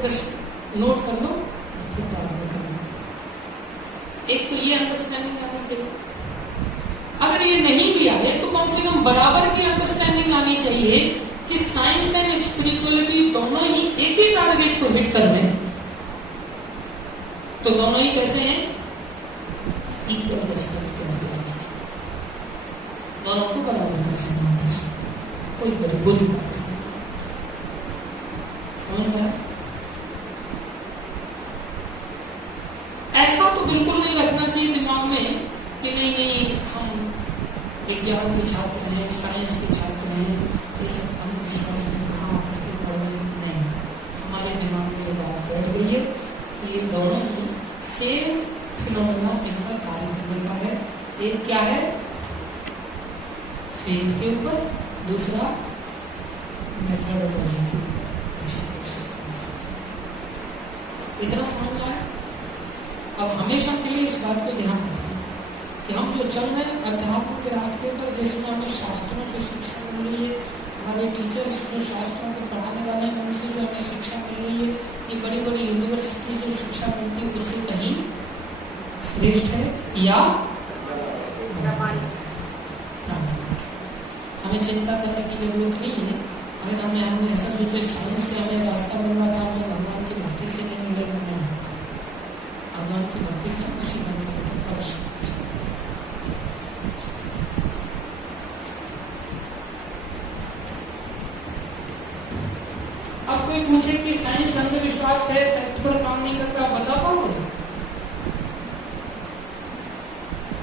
प्रश्न नोट कर लो, फिर प्रारंभ करना। एक तो ये अंडरस्टैंडिंग आनी चाहिए। अगर ये नहीं भी आए तो कम से कम बराबर की अंडरस्टैंडिंग आनी चाहिए कि साइंस एंड स्पिरिचुअलिटी दोनों ही एक ही टारगेट को हिट कर रहे हैं। तो दोनों ही कैसे हैं? इक्वल रेस्पेक्ट के अधिकार है, दोनों को बराबर का सम्मान दे सकते हैं, कोई बड़ी बुरी बात नहीं। समझ में आया? ऐसा तो बिल्कुल नहीं रखना चाहिए दिमाग में कि नहीं नहीं हम विज्ञान के छात्र हैं, साइंस के छात्र हैं, ये सब अंधविश्वास में कहाँ करके पढ़ रहे हैं। नहीं, हमारे दिमाग में ये बात बैठ गई है कि ये दोनों ही सेम फिनोमेना, इनका कार्य करने का है। एक क्या है? फेथ के ऊपर, दूसरा मेथोडोलॉजी के ऊपर। इतना समझ में आया? अब हमेशा के लिए इस बात को ध्यान रखना कि हम जो चल रहे हैं अध्यात्म के रास्ते पर, जिसमें हमें शास्त्रों से शिक्षा मिल रही है, हमारे टीचर्स जो शास्त्रों को पढ़ाने वाले हैं उनसे जो हमें शिक्षा मिल रही है, ये बड़ी बड़ी यूनिवर्सिटी जो शिक्षा मिलती है उससे कहीं श्रेष्ठ है या हमें चिंता करने की जरूरत नहीं है। अगर हमें ऐसा सोचे साइंस से हमें रास्ता मिल रहा था, हमें भगवान की भक्ति से नहीं मिलेगा, नहीं, भगवान की भक्ति से उसी गंतव्य पर अवश्य। अब कोई पूछे कि साइंस अंधविश्वास है, फैक्चुअल काम नहीं करता, बता पाओगे?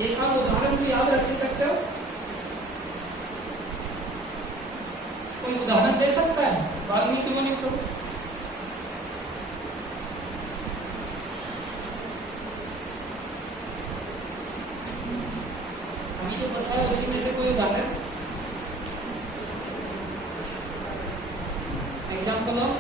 एक आध उदाहरण भी याद रख सकते हो? कोई उदाहरण दे सकता है? वाल्मीकि मुनि को अभी जो बताया उसी में से कोई उदाहरण? एग्जाम्पल ऑफ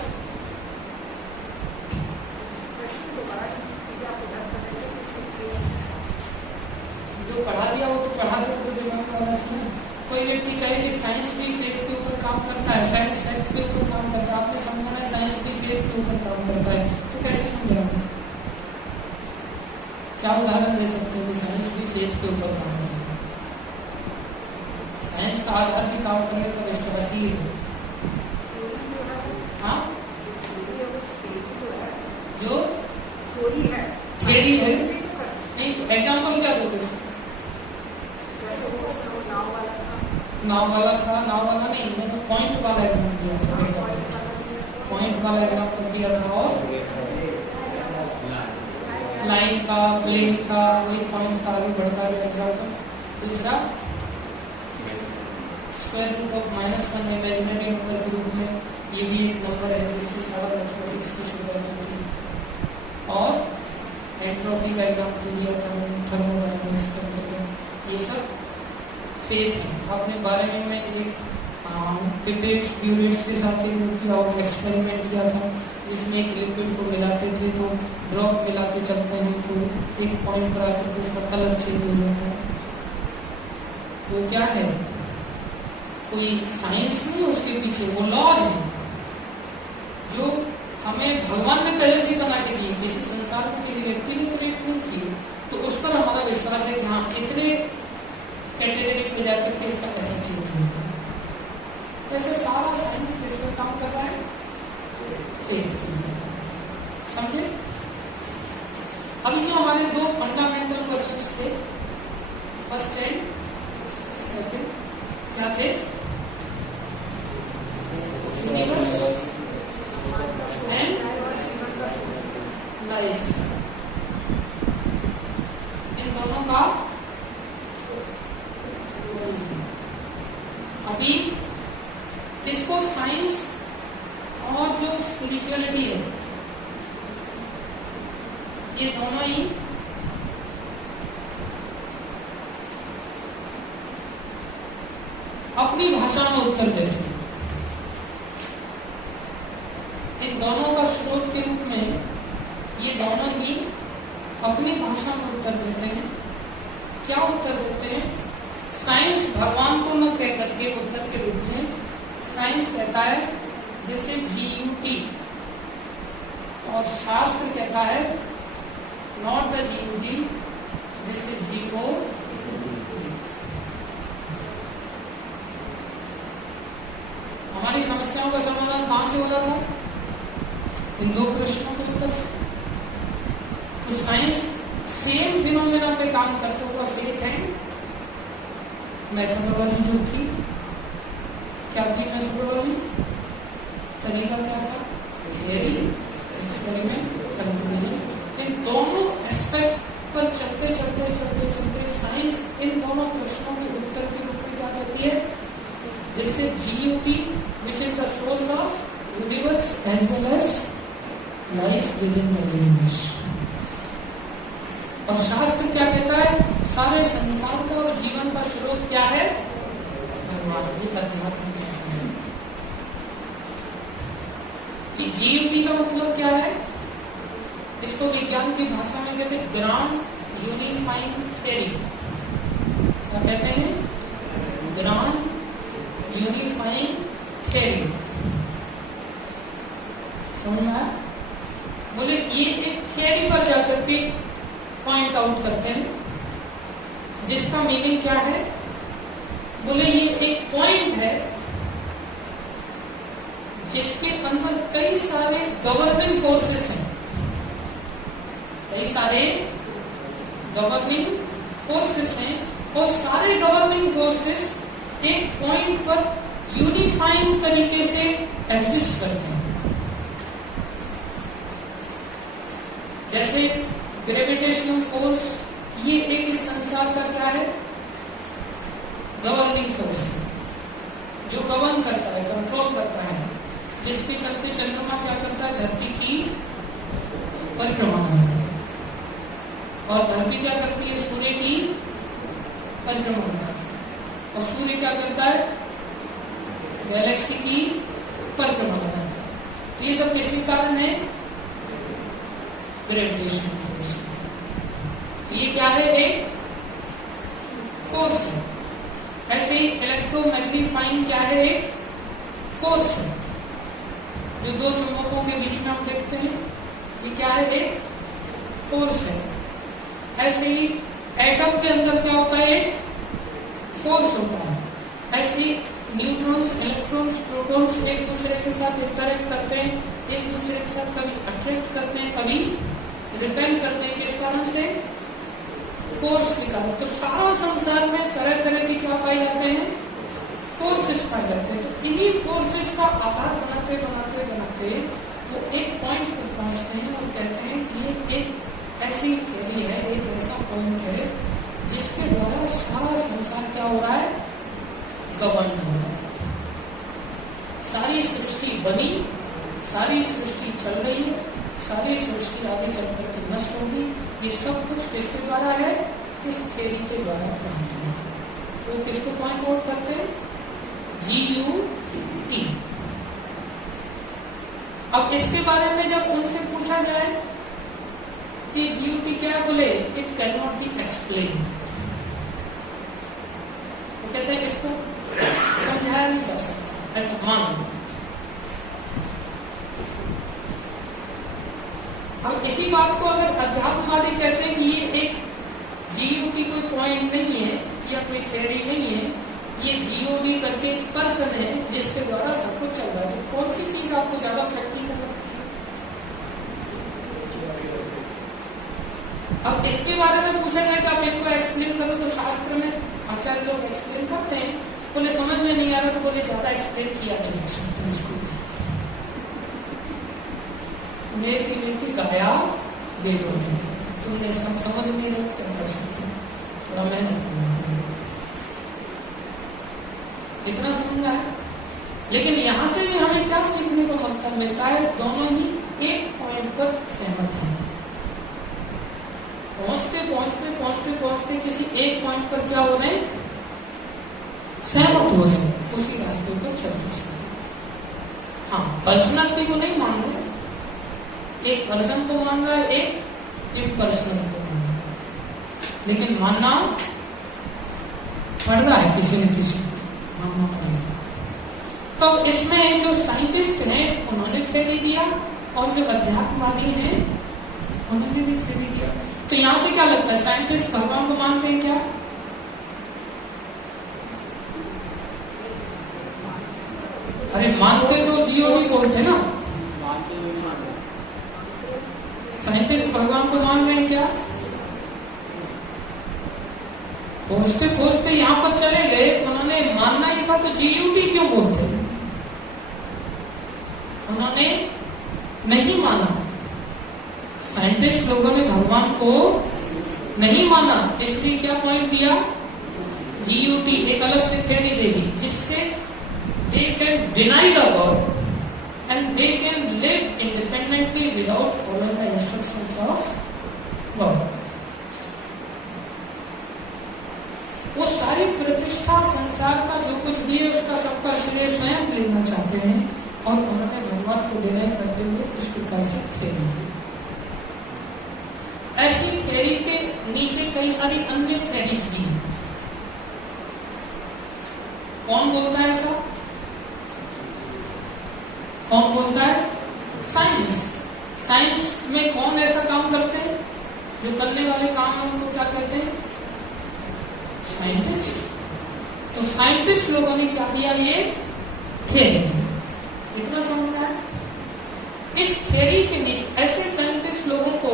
जो पढ़ा दिया वो तो पढ़ा दिया, तो दिमाग में होना चाहिए। कोई व्यक्ति कहे कि साइंस भी फेथ के ऊपर काम करता है, साइंस फैक्ट के ऊपर काम करता है, आपने समझाना है साइंस भी फेथ के ऊपर काम करता है, तो कैसे समझाओगे? क्या उदाहरण दे सकते हो कि साइंस भी फेथ के ऊपर काम करता है? साइंस का आधार भी काम करने का विश्वास ही है। हाँ, जो थ्योरी है नहीं, तो एग्जाम्पल क्या दोगे? नाव वाला नहीं, मैं तो पॉइंट वाला एग्जाम दिया था, पॉइंट वाला एग्जाम्पल दिया था, और लाइन का, प्लेन का, वही पॉइंट का आगे बढ़ता है एग्जाम्पल। दूसरा square root of -1 imaginary number के रूप में, ये भी एक नंबर है जिससे सारा मैथमेटिक्स की शुरुआत होती है। और एंट्रोपी का एग्जाम्पल दिया था थर्मोडायनामिक्स के अंतर्गत। ये सब फेथ है। आपने 12वीं में एक पिपेट्स ब्यूरेट्स के साथ एक एक्सपेरिमेंट किया था जिसमें एक लिक्विड को मिलाते थे तो ड्रॉप मिलाते चलते हैं तो एक पॉइंट पर आकर के उसका कलर चेंज हो जाता है। वो क्या है? कोई साइंस नहीं उसके पीछे, वो लॉज है जो हमें भगवान ने पहले से बना के दिए, किसी संसार में किसी व्यक्ति ने क्रिएट नहीं किए, तो उस पर हमारा विश्वास है कि हाँ इतने कैटेगरी पे जाकर के इसका ऐसा चेंज हो जाए। तो ऐसे सारा साइंस किस पर काम कर रहा है? फेथ के ऊपर। समझे? अभी जो हमारे दो फंडामेंटल क्वेश्चंस थे, फर्स्ट एंड सेकंड, क्या थे? यूनिवर्स एंड लाइफ, इन दोनों का अभी इसको साइंस और जो स्पिरिचुअलिटी है ये दोनों ही अपनी भाषा में उत्तर देते हैं। इन दोनों का स्रोत के रूप में ये दोनों ही अपनी भाषा में उत्तर देते हैं। क्या उत्तर देते हैं? साइंस भगवान को न कह करके उत्तर के रूप में साइंस कहता है जैसे GUT और शास्त्र कहता है not the GUD, this is GOD। हमारी समस्याओं का समाधान कहां से हो रहा था? इन दो प्रश्नों के उत्तर से। तो साइंस सेम फिनोमेना पे काम करते हुआ फेथ एंड मेथोडोलॉजी जो थी, क्या थी मेथोडोलॉजी? तरीका क्या था? Theory, experiment, conclusion. इन दोनों एस्पेक्ट पर चलते चलते चलते चलते साइंस इन दोनों प्रश्नों के उत्तर के रूप में क्या करती है? This is GUD, which is the source of universe as well as life within the universe। और शास्त्र क्या कहता है? सारे संसार का और जीवन का स्रोत क्या है? भगवान। ये अध्यात्म है। ये GUD का मतलब क्या है? इसको विज्ञान की भाषा में कहते हैं ग्रांड यूनिफाइंग थ्योरी। क्या कहते हैं? Grand unifying theory. समझ में आया? बोले ये एक थ्योरी पर जाकर के पॉइंट आउट करते हैं, जिसका मीनिंग क्या है? बोले ये एक पॉइंट है जिसके अंदर कई सारे गवर्निंग फोर्सेस हैं, कई सारे गवर्निंग फोर्सेस हैं, और सारे गवर्निंग फोर्सेस एक पॉइंट पर यूनिफाइंग तरीके से एग्जिस्ट करते हैं। जैसे ग्रेविटेशनल फोर्स, ये एक इस संसार का क्या है? गवर्निंग फोर्स है, जो गवर्न करता है, कंट्रोल करता है, जिसके चलते चंद्रमा क्या करता है? धरती की परिक्रमा करता है, और धरती क्या करती है? सूर्य की परिक्रमा करती है, और सूर्य क्या करता है? गैलेक्सी की परिक्रमा करता है। तो ये सब किसके कारण है? Gravitational force. ये क्या है? एक फोर्स है। ऐसे ही इलेक्ट्रोमैग्नीफाइंग क्या है? एक फोर्स है, जो दो चुंबकों के बीच में हम देखते हैं, ये क्या है? एक फोर्स है। ऐसे ही एटम के अंदर क्या होता है? एक फोर्स होता है। ऐसे ही न्यूट्रॉन्स, इलेक्ट्रॉन्स, प्रोटॉन्स एक दूसरे के साथ इंटरेक्ट करते हैं, एक दूसरे के साथ कभी अट्रैक्ट करते हैं, कभी रिपेल करते हैं। किस कारण से? फोर्स के कारण। तो सारा संसार में तरह तरह की क्या पाए जाते हैं? फोर्सेस पाए जाते हैं। तो इन्हीं फोर्सेस का आधार बनाते बनाते बनाते वो एक पॉइंट पर पहुंचते हैं और कहते हैं कि ये एक ऐसी थ्योरी है, एक ऐसा पॉइंट है जिसके द्वारा सारा संसार क्या हो रहा है? गवर्न हो रहा है। सारी सृष्टि बनी, सारी सृष्टि चल रही है, सारी सृष्टि आगे चल करके नष्ट होगी। ये सब कुछ किसके द्वारा है? इस थ्योरी के द्वारा प्राप्त हुआ। तो किसको पॉइंट आउट करते हैं? GUD। अब इसके बारे में जब उनसे पूछा जाए कि GUD क्या, बोले it can not be explain. तो कहते हैं इसको समझाया नहीं जा सकता, ऐसा मान लो। अब इसी बात को अगर अध्यात्मवादी कहते हैं कि ये एक GUD कोई पॉइंट नहीं है या कोई थ्योरी नहीं है, ये GOD करके एक पर्सन है जिसके द्वारा सब कुछ चल रहा है, तो कौन सी चीज आपको ज्यादा प्रैक्टिकल लगती है? अब इसके बारे में पूछा जाए कि आप इनको एक्सप्लेन करो, तो शास्त्र में आचार्य लोग एक्सप्लेन करते हैं। बोले समझ में नहीं आ रहा, तो बोले ज्यादा एक्सप्लेन किया नहीं जा सकता इसको। नीति गाया वेदों में, तुमने समझ नहीं रहे क्या कर सकते, थोड़ा मेहनत करना, इतना समझ में आया। लेकिन यहां से भी हमें क्या सीखने को मिलता है? दोनों ही एक पॉइंट पर सहमत हैं। पहुंचते पहुंचते पहुंचते पहुंचते किसी एक पॉइंट पर क्या हो रहे हैं? सहमत हो रहे हैं, उसी रास्ते पर चलते चलते। हाँ, पर्सनलिटी को नहीं मान रहे, एक पर्सन को मान रहा है, एक इम्पर्सनल को मान रहा है, लेकिन मानना पड़ रहा है, किसी न किसी को मानना पड़ेगा। तो इसमें जो साइंटिस्ट हैं उन्होंने थ्योरी दिया, और और जो अध्यात्मवादी हैं उन्होंने भी थ्योरी दिया। तो यहां से क्या लगता है, साइंटिस्ट भगवान को मानते हैं क्या? अरे मानते तो जीओडी बोलते ना, साइंटिस्ट भगवान को मान रहे हैं क्या? खोजते खोजते यहां पर चले गए, उन्होंने मानना ही था तो जीयूटी क्यों बोलते? उन्होंने नहीं माना, साइंटिस्ट लोगों ने भगवान को नहीं माना, इसलिए क्या पॉइंट दिया? जीयूटी, एक अलग से थ्योरी दे दी जिससे they can deny the God and they can live independently without following the instructions of God. वो सारी प्रतिष्ठा संसार का जो कुछ भी है उसका सबका श्रेय स्वयं लेना चाहते हैं और उन्होंने भगवान को डिनाई करते हुए इस प्रकार से थ्योरी दी। ऐसी थ्योरी के नीचे कई सारी अन्य थ्योरीज भी हैं। कौन बोलता है ऐसा? कौन बोलता है? साइंस। साइंस में कौन ऐसा काम करते हैं? जो करने वाले काम है उनको क्या कहते हैं? साइंटिस्ट। तो साइंटिस्ट लोगों ने क्या दिया? ये थ्योरी दी। कितना समझना है? इस थ्योरी के नीचे ऐसे साइंटिस्ट लोगों को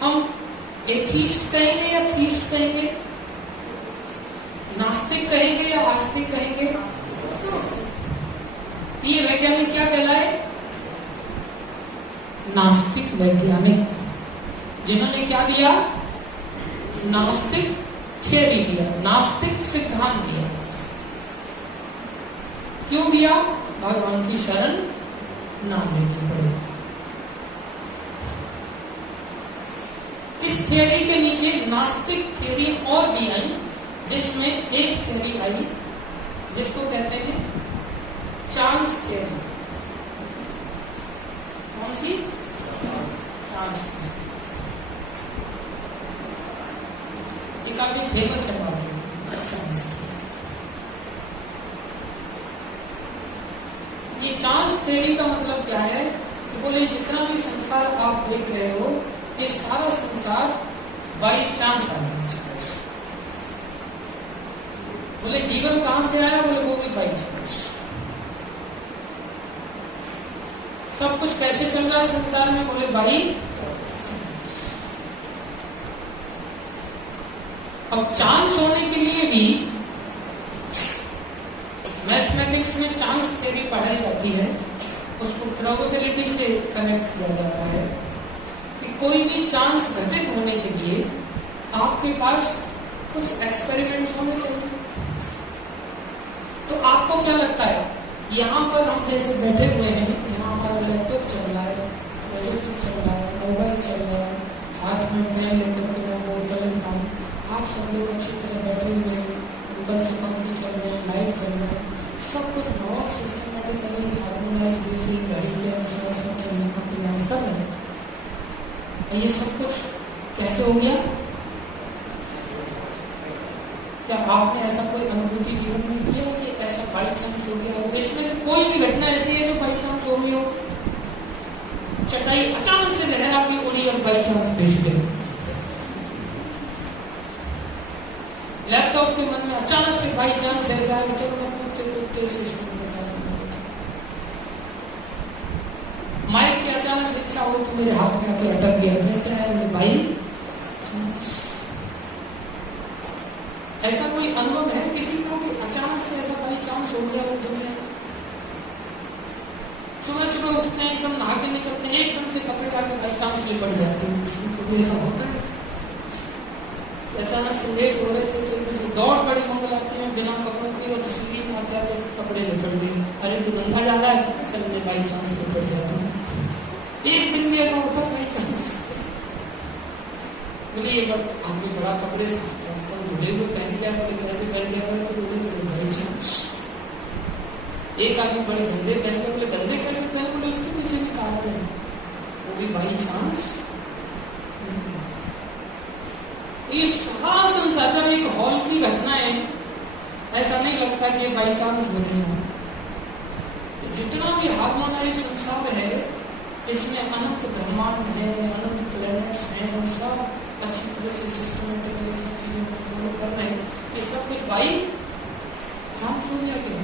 हम एथीस्ट कहेंगे या थीस्ट कहेंगे? नास्तिक कहेंगे या आस्तिक कहेंगे? ये वैज्ञानिक क्या कहलाए? नास्तिक वैज्ञानिक, जिन्होंने क्या दिया? नास्तिक थ्योरी दिया, नास्तिक सिद्धांत दिया। क्यों दिया? भगवान की शरण ना लेनी पड़े। इस थ्योरी के नीचे नास्तिक थ्योरी और भी आई, जिसमें एक थ्योरी आई जिसको कहते हैं चांस थ्योरी। कौन सी? Chance theory. ये काफी फेमस है बात, चांस थ्योरी। ये चांस थ्योरी का मतलब क्या है कि बोले जितना भी संसार आप देख रहे हो ये सारा संसार बाई चांस आ गया। बोले जीवन कहां से आया? बोले वो भी बाई चांस। सब कुछ कैसे चल रहा है संसार में? बोले बाई चांस। अब चांस होने के लिए भी मैथमेटिक्स में चांस थ्योरी पढ़ाई जाती है, उसको प्रोबेबिलिटी से कनेक्ट किया जाता है कि कोई भी चांस घटित होने के लिए आपके पास कुछ एक्सपेरिमेंट्स होने चाहिए। तो आपको क्या लगता है, यहाँ पर हम जैसे बैठे हुए हैं, यहाँ हमारा लैपटॉप चल रहा है, प्रोजेक्टर चल रहा है, मोबाइल चल रहा है, हाथ में पेन लेकर के मैं वो चल रहा हूँ, आप सब लोग अच्छी तरह बैठे हुए हैं, ऊपर से पंखे चल रहे हैं, लाइट चल रहे हैं, सब कुछ बहुत सिस्टमेटिकली हार्मोनाइज म्यूजिक घड़ी के अनुसार सब चलने का प्रयास कर रहे हैं। ये सब कुछ कैसे हो गया? क्या आपने ऐसा कोई अनुभूति जीवन में किया कि ऐसा बाई चांस हो गया हो? इसमें से कोई भी घटना ऐसी है जो बाई चांस हो गई हो? चटाई अचानक से लहरा के उड़ी और बाई चांस बिछ गई। लैपटॉप के मन में अचानक से बाई चांस ऐसा है कि चलो मैं कूदते कूदते सिस्टम के साथ। माइक की अचानक से इच्छा हो कि मेरे हाथ में आके अटक गया, कैसे है? मेरे बाई चांस। ऐसा कोई अनुभव है किसी को कि अचानक से ऐसा बाई चांस हो गया हो दुनिया में? सुबह सुबह उठते हैं, एकदम नहा के निकलते हैं, एकदम से कपड़े आके बाई चांस लिपट जाते हैं। कभी ऐसा होता है? अचानक से लेट हो रहे थे तो एकदम से दौड़ पड़ी मंगल आती है बिना कपड़ों के, और सीढ़ी में आते आते कपड़े लिपट गए। अरे तू नंगा जा रहा है, चल मैं बाई चांस लिपट जाती हूँ। एक दिन भी ऐसा होता है बाई चांस? बोलिए एक बार आदमी बड़ा कपड़े साफ कर धुले हुए पहन के आए, बोले कैसे पहन के आए? तो बोले बाई चांस। एक आदमी बड़े गंदे पहन के, बोले गंदे कैसे पहन? बोले उसके पीछे भी कारण है, वो भी बाई चांस। ये सारा संसार जब एक हॉल की घटना है, ऐसा नहीं लगता कि ये बाई चांस हो रही है। जितना भी हार्मोनाइज संसार है, जिसमें अनंत ब्रह्मांड है, अनंत प्लैनेट्स हैं, और सब अच्छी तरह से सिस्टमेटिकली सब चीजों को फॉलो कर रहे हैं। ये सब कुछ भाई शांत हो गया क्या?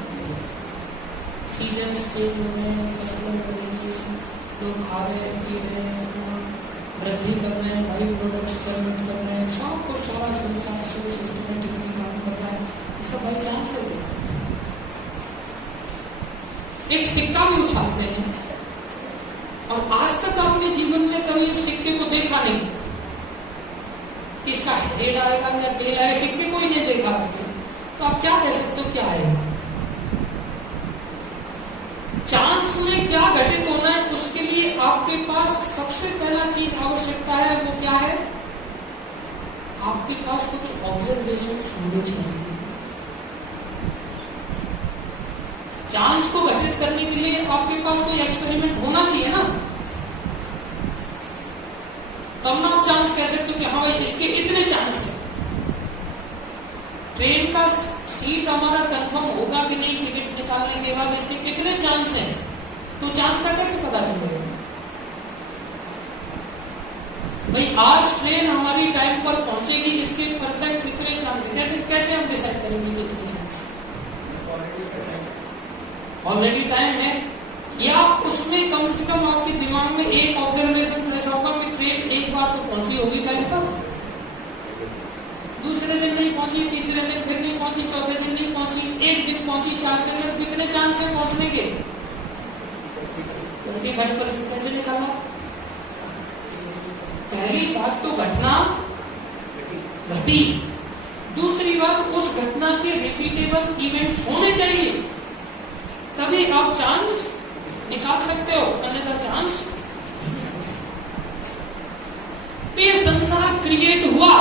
सीजन्स चेंज हो गए, फसलें हो रही है, लोग खा रहे हैं, पी रहे हैं, वृद्धि कर रहे हैं, बाई प्रोडक्ट्स जनरेट कर रहे हैं, सब कुछ सारा संसार सिस्टमेटिकली काम कर रहा है। ये सब बाई चांस है। एक सिक्का भी उछालते हैं और आज तक आपने जीवन में कभी उस सिक्के को देखा नहीं कि इसका हेड आएगा या टेल आएगा, सिक्के को ही नहीं देखा आपने, तो आप क्या कह सकते हो क्या आएगा? चांस में क्या घटित होना है, उसके लिए आपके पास सबसे पहला चीज आवश्यकता है, वो क्या है? आपके पास कुछ ऑब्जर्वेशन होने चाहिए। चांस को घटित करने के लिए आपके पास कोई एक्सपेरिमेंट होना चाहिए ना, तब ना आप चांस कह सकते हो कि हाँ भाई इसके इतने चांस है। ट्रेन का सीट हमारा कंफर्म होगा कि नहीं टिकट निकालने के बाद, इसके कितने चांस हैं, तो चांस का कैसे पता चलेगा? भाई आज ट्रेन हमारी टाइम पर पहुंचेगी, इसके परफेक्ट कितने चांस है, कैसे कैसे हम डिसाइड करेंगे कितने चांस है? ऑलरेडी टाइम है, या उसमें कम से कम आपके दिमाग में एक ऑब्जर्वेशन ऐसा होगा कि ट्रेन एक बार तो पहुंची होगी टाइम पर, दूसरे दिन नहीं पहुंची, तीसरे दिन फिर नहीं पहुंची, चौथे दिन नहीं पहुंची, एक दिन पहुंची, 4 दिन में कितने चांस है पहुंचने के? 25% कैसे निकाला? पहली बात तो घटना घटी, दूसरी बात उस घटना के रिपीटेबल इवेंट्स होने चाहिए, तभी आप चांस निकाल सकते हो, अन्यथा चांस। ये संसार क्रिएट हुआ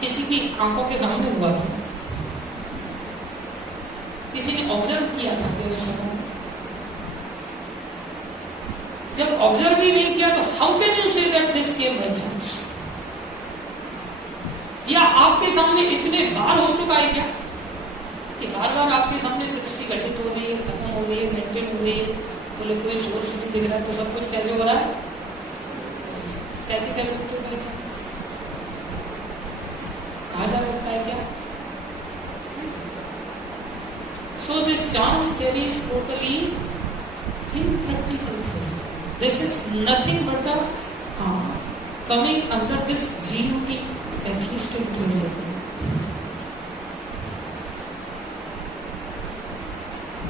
किसी की आंखों के सामने हुआ था, किसी ने ऑब्जर्व किया था कि उस समय, जब ऑब्जर्व ही नहीं किया तो how can you say that this came by chance? या आपके सामने इतने बार हो चुका है क्या कि बार बार आपके सामने सृष्टि घटित हो रही है, खत्म हो रही है, मेंटेन हो रही है, बोले कोई सोर्स नहीं दिख रहा है, तो सब कुछ कैसे हो रहा है? कैसे कह सकते हो? कहा जा सकता है क्या? So this chance theory is totally impractical theory. This is nothing but the coming under this GUT atheistic theory.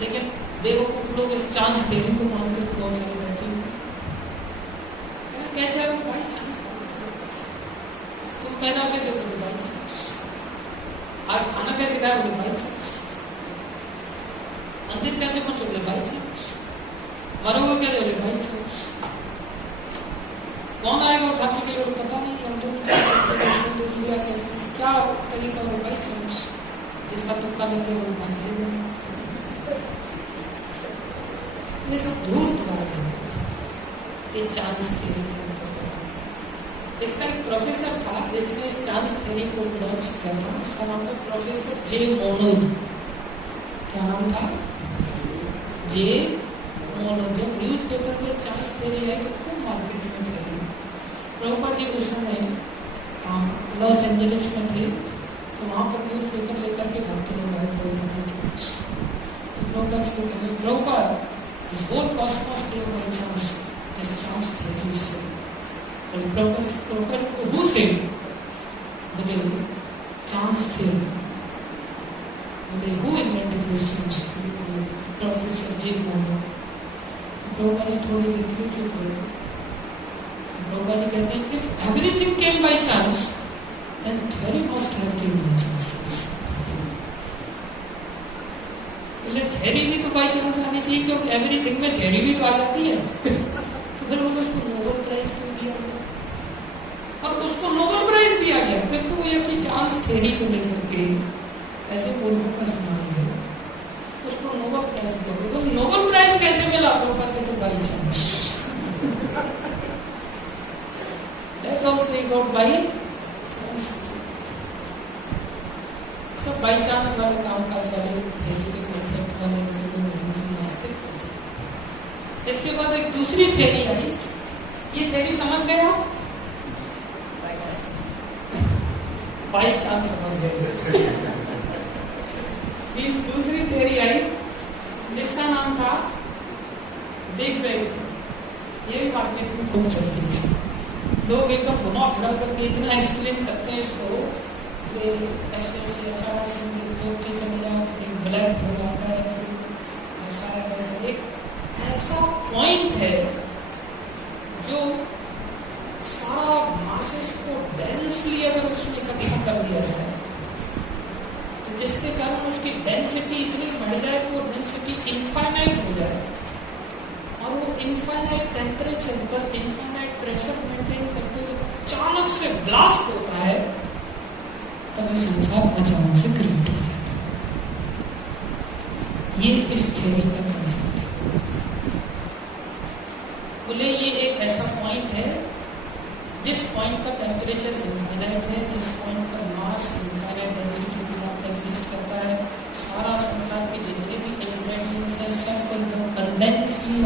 लेकिन बेवकूफ लोग इस चांस थ्योरी को मानते तो बहुत सारे बैठे हुए। कैसे बाई चांस? तुम पैदा कैसे करोगे? By chance. आज खाना कैसे खाओगे? By chance. मंदिर कैसे पहुंचोगे? By chance. मरोगे कैसे? बोले बाई चांस। कौन आएगा उठाने के लिए? पता नहीं, हम तो क्या तरीका हो? By chance. जिसका तुक्का लेते हो बात ले, ये सब धूर्त बात है, ये चांस थ्योरी के ऊपर। इसका एक प्रोफेसर था जिसने इस चांस थ्योरी को लॉन्च किया था, उसका नाम था प्रोफेसर जे मोनोद। क्या नाम था? जे मोनोद। जब न्यूज़पेपर में चांस थ्योरी है तो खूब मार्केट में फैली। प्रभुपाद जी उस समय लॉस एंजलिस में थे, तो वहां पर न्यूज़पेपर लेकर के भक्त लोग आए प्रभुपाद जी के पास। तो प्रभुपाद जी को कहते, Prabhupada this whole cosmos came by chance, this chance theory is and Prabhupada who said the chance theory, who invented this chance theory? Professor J. Mono. Prabhupada ji थोड़ी देर के चुप हो गए। Prabhupada ji कहते हैं if everything came by chance then theory must have came by chance also. Theory भी तो by chance आनी चाहिए, क्योंकि एवरीथिंग में थ्योरी भी तो आ जाती है। तो फिर उन्होंने उसको नोबेल प्राइज क्यों दिया गया? और उसको नोबेल प्राइज दिया गया। देखो ऐसी चांस थ्योरी को लेकर के कैसे मूर्खों का समाज है, उसको नोबेल प्राइज दिया गया। तो नोबेल प्राइज कैसे मिला? तो बाई चांस। बाई सब बाई चांस वाले कामकाज वाले थ्योरी के कंसेप्ट वाले नास्तिक। इसके बाद एक दूसरी थ्योरी आई थ्योरी समझ गए हो? बाई चांस समझ गए। इस दूसरी थ्योरी आई जिसका नाम था बिग बैंग। ये भी मार्केट में खूब चलती है। लोग एकदम घुमा फिरा करके इतना एक्सप्लेन करते हैं इसको कि ऐसे ऐसे अचानक से होते चले जाओ, फिर ब्लैक हो जाता है, ऐसा वैसा। एक ऐसा पॉइंट है जो सारा मासेस को डेंसली अगर उसमें इकट्ठा कर दिया जाए तो जिसके कारण उसकी डेंसिटी इतनी बढ़ जाए कि वो डेंसिटी इनफाइनाइट हो जाए और वो इनफाइनाइट टेम्परेचर पर इनफाइनाइट प्रेशर मेंटेन करते हुए अचानक से ब्लास्ट होता है, तब ये संसार अचानक से क्रिएट हो जाता है। ये इस थ्योरी का कंसेप्ट है। बोले ये एक ऐसा पॉइंट है जिस पॉइंट का टेम्परेचर इनफाइनाइट है, जिस पॉइंट पर मास इनफाइनाइट डेंसिटी के साथ एग्जिस्ट करता है, सारा संसार के जितने भी इंग्रेडिएंट्स हैं सबको एकदम कंडेंसली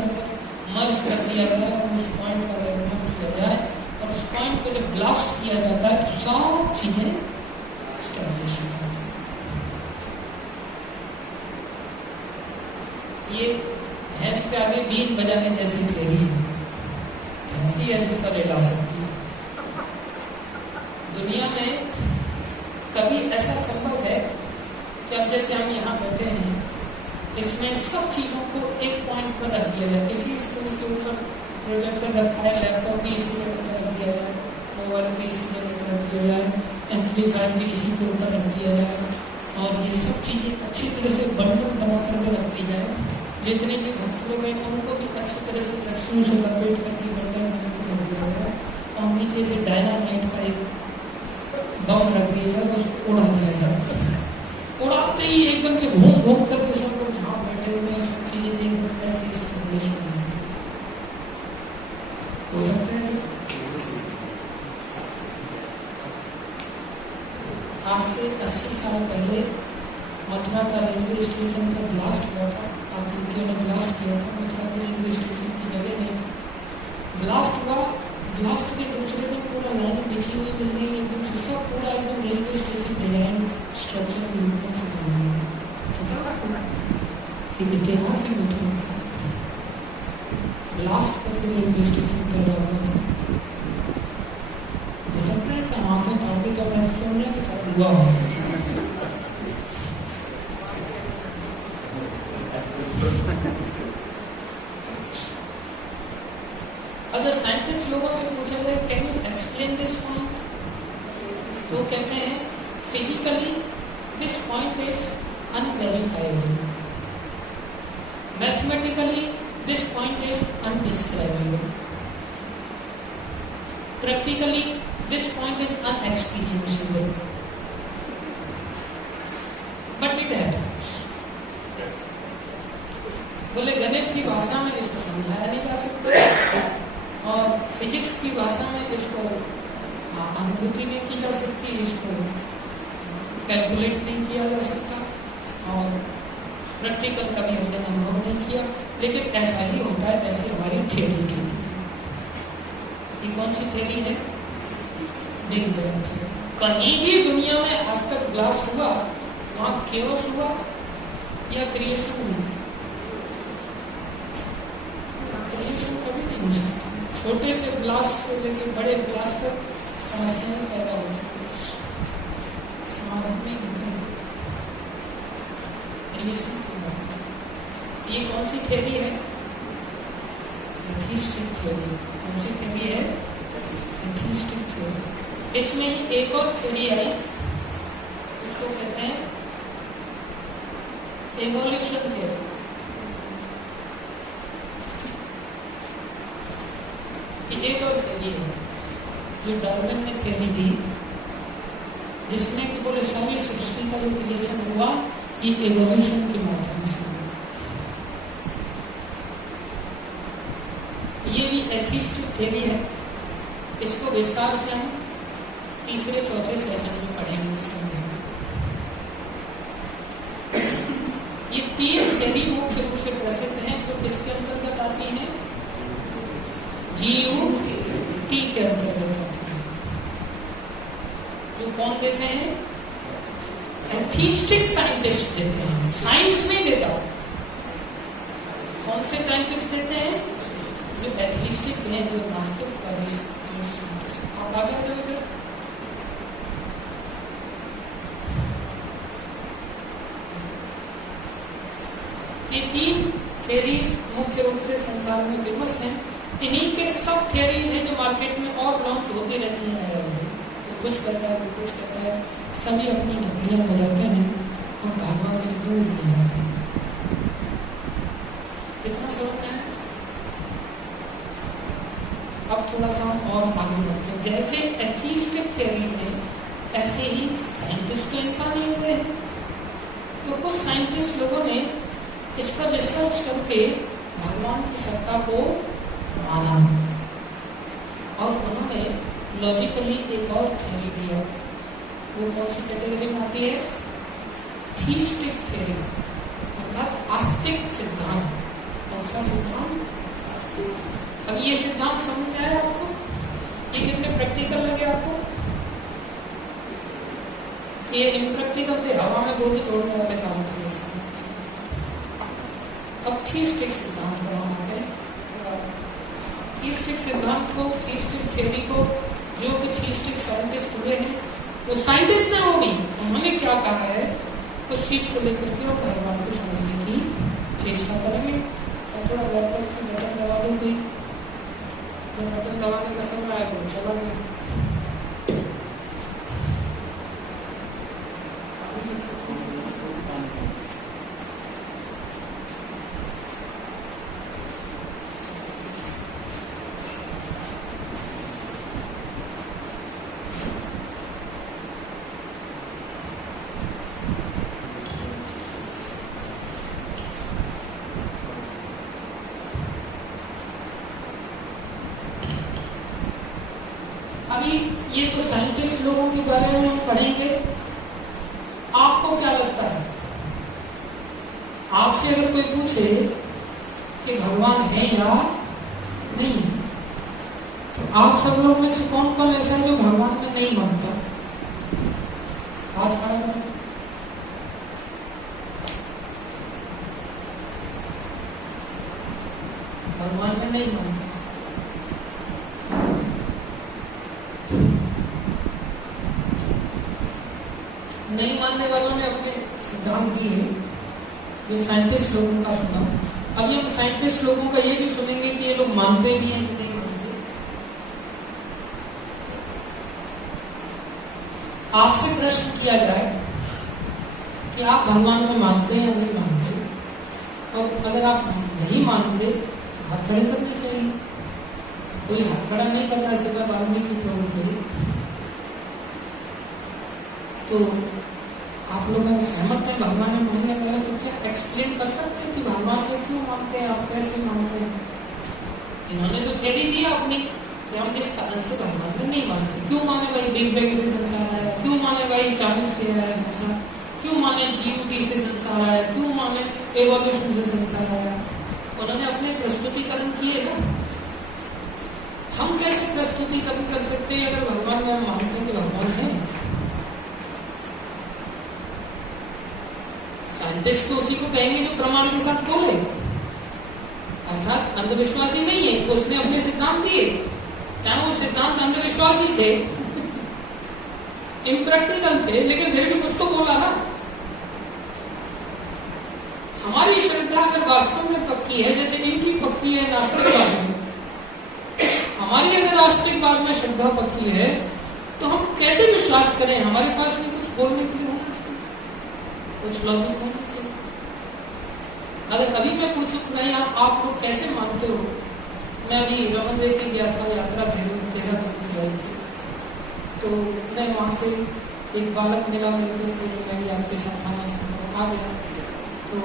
मर्ज कर दिया जाए और उस पॉइंट पर रेगुलेट किया जाए और उस पॉइंट को जब ब्लास्ट किया जाता है तो सब चीजें स्टैब्लिश हो जाती है। ये भैंस के आगे बीन बजाने जैसी थ्योरी है। भैंसी ऐसे सर हिला सकती है। दुनिया में कभी ऐसा संभव है कि अब जैसे हम यहाँ बैठे हैं, इसमें सब चीजों को एक पॉइंट पर रख दिया जाए। इसी स्टूल के ऊपर प्रोजेक्टर रखा है, लैपटॉप भी इसी जगह पर रख दिया जाए, मोबाइल भी इसी जगह पर रख दिया जाए, एम्पलीफायर भी इसी के ऊपर रख दिया जाए और ये सब चीजें अच्छी तरह से बंडल बना करके रख दी जाए। जितने भी भक्त लोग हैं उनको भी अच्छी तरह से रस्सियों से लपेट करके बंडल बना के रख दिया जाए और नीचे से डायनामाइट का एक बम रख दिया जाए, उसको उड़ा दिया जाए। उड़ाते ही एकदम से घूम घूम करके सब लोग जहाँ बैठे हुए हैं सब चीजें एकदम ऐसे स्टैब्लिश हो जाएंगी। हो सकता है आज से 80 साल पहले मथुरा का रेलवे स्टेशन पर ब्लास्ट हुआ था। आतंकियों ने ब्लास्ट किया था। मथुरा के रेलवे स्टेशन की जगह नहीं थी। ब्लास्ट हुआ, ब्लास्ट के दूसरे दिन पूरा लाइन बिछी हुई मिल गई एकदम से, सब पूरा एकदम रेलवे स्टेशन डिजाइन स्ट्रक्चर के रूप में इतिहास ही मथुरा था। ब्लास्ट करके रेलवे स्टेशन पैदा हुआ था। हो सकता है समाज में आगे का मैसेज सुनने के साथ हुआ हो। अगर साइंटिस्ट लोगों से पूछा जाए can you explain this point, तो कहते हैं physically this point is unverifiable, mathematically this point is undescribable, practically this point is unexperienceable, but it happens. बोले गणित की भाषा में इसको समझाया नहीं जा सकता और फिजिक्स की भाषा में इसको अनुभूति नहीं की जा सकती, इसको कैलकुलेट नहीं किया जा सकता और प्रैक्टिकल कभी हमने अनुभव नहीं किया, लेकिन ऐसा ही होता है। ऐसी हमारी थ्योरी थी। ये कौन सी थ्योरी है? Big bang theory. कहीं भी दुनिया में आज तक ब्लास्ट हुआ वहां केओस हुआ या क्रिएशन हुई? क्रिएशन कभी नहीं हो सकता। छोटे से ब्लास्ट से लेकर बड़े ब्लास्ट तक समस्याएं पैदा होती है, समाधान नहीं निकलती, क्रिएशन से बात। ये कौन सी थ्योरी है? Atheistic theory. कौन सी थ्योरी है? Atheistic theory. इसमें एक और थ्योरी आई, उसको कहते हैं इवोल्यूशन थ्योरी। एक और थ्योरी है जो डार्विन ने थ्योरी दी, जिसमें कि बोले सारी सृष्टि का जो क्रिएशन हुआ ये इवोल्यूशन के माध्यम से। ये भी एथिस्टिक थ्योरी है। इसको विस्तार से हम तीसरे चौथे सेशन में पढ़ेंगे, समझेंगे। ये तीन थ्योरी मुख्य रूप से प्रसिद्ध हैं जो किसके अंतर्गत आती हैं? जीव टी के अंतर्गत आती है, जो कौन देते हैं? एथिस्टिक साइंटिस्ट देते हैं, साइंस नहीं देता। कौन से साइंटिस्ट देते हैं? जो एथिस्टिक हैं, जो नास्तिकवादी जो साइंटिस्ट। आप आगे चलोगे, ये 3 थियरीज मुख्य रूप से संसार में फेमस हैं। इन्हीं के सब थियरीज हैं जो मार्केट में और लॉन्च होती रहती हैं। कुछ कहता है, कुछ कहता है, सभी अपनी नकलियां बजाते हैं और भगवान से दूर ले जाते हैं। कितना समझ में है? अब थोड़ा सा और आगे बढ़ते हैं। जैसे एथिस्टिक थियरीज हैं, ऐसे ही साइंटिस्ट तो इंसान ही हुए हैं। तो कुछ साइंटिस्ट लोगों ने इस पर रिसर्च करके भगवान की सत्ता को माना और उन्होंने लॉजिकली एक और थ्योरी दिया। वो कौन सी कैटेगरी में आती है? थीस्टिक थ्योरी, अर्थात आस्तिक सिद्धांत। कौन सा सिद्धांत? अब ये सिद्धांत समझ में आया आपको? ये कितने प्रैक्टिकल लगे आपको? ये इम्प्रैक्टिकल थे, हवा में गोली छोड़ने वाले काम थे। अब थीस्टिक सिद्धांत पर हम आते हैं। थीस्टिक सिद्धांत को, थीस्टिक थ्योरी को, जो कि थीस्टिक साइंटिस्ट हुए हैं, वो साइंटिस्ट ने होगी, उन्होंने क्या कहा है उस चीज को लेकर के और भगवान को समझने की चेष्टा करेंगे। और थोड़ा लैपटॉप की बटन दबा दो कोई, जब बटन दबाने का समय आया तो चला गया। अभी ये तो साइंटिस्ट लोगों के बारे में हम पढ़ेंगे। आपको क्या लगता है? आपसे अगर कोई पूछे कि भगवान है या नहीं, तो आप सब लोग में से कौन कौन ऐसा है जो भगवान में नहीं मानता? हाथ खड़ा करो। भगवान में नहीं मानता। नहीं मानने वालों ने अपने सिद्धांत दिए, जो साइंटिस्ट लोगों का सुना। अभी हम साइंटिस्ट लोगों का ये भी सुनेंगे कि ये लोग मानते भी हैं कि नहीं मानते। आपसे प्रश्न किया जाए कि आप भगवान में मानते हैं या नहीं मानते, और अगर आप नहीं मानते हाथ खड़े करने चाहिए। कोई हाथ खड़ा नहीं करना, इसे मैं वाल्मीकि प्रभु की। तो आप लोग अगर सहमत हैं भगवान में मानने वाले, तो क्या एक्सप्लेन कर सकते हैं कि भगवान में क्यों मानते हैं, आप कैसे मानते हैं? इन्होंने तो थ्योरी दिया अपनी कि हम इस कारण से भगवान में नहीं मानते। क्यों माने भाई बिग बैंग से संसार आया? क्यों माने भाई 40 से आया संसार? क्यों माने जीवटी से संसार आया? क्यों माने एवोल्यूशन से संसार आया? उन्होंने अपने प्रस्तुतिकरण किए ना। हम कैसे प्रस्तुतिकरण कर सकते हैं अगर भगवान में हम मानते हैं कि भगवान है? साइंटिस्ट तो उसी को कहेंगे जो प्रमाण के साथ बोले, अर्थात अंधविश्वासी नहीं है। उसने अपने सिद्धांत दिए, चाहे वो सिद्धांत अंधविश्वासी थे, इम्प्रैक्टिकल थे, लेकिन फिर भी कुछ तो बोला ना। हमारी श्रद्धा अगर वास्तव में पक्की है, जैसे इनकी पक्की है नास्तिकवाद में, हमारी अगर नास्तिकवाद में श्रद्धा पक्की है, तो हम कैसे विश्वास करें? हमारे पास भी कुछ बोलने के लिए होना चाहिए, कुछ लॉजिक होना चाहिए। अगर अभी मैं पूछूं कि भाई आप लोग कैसे मानते हो? मैं अभी रमन रेती गया था, यात्रा देहरादून की आई थी, तो मैं वहां से एक बालक मिला मेरे को, तो मैं भी आपके साथ आना चाहता हूँ। आ गया तो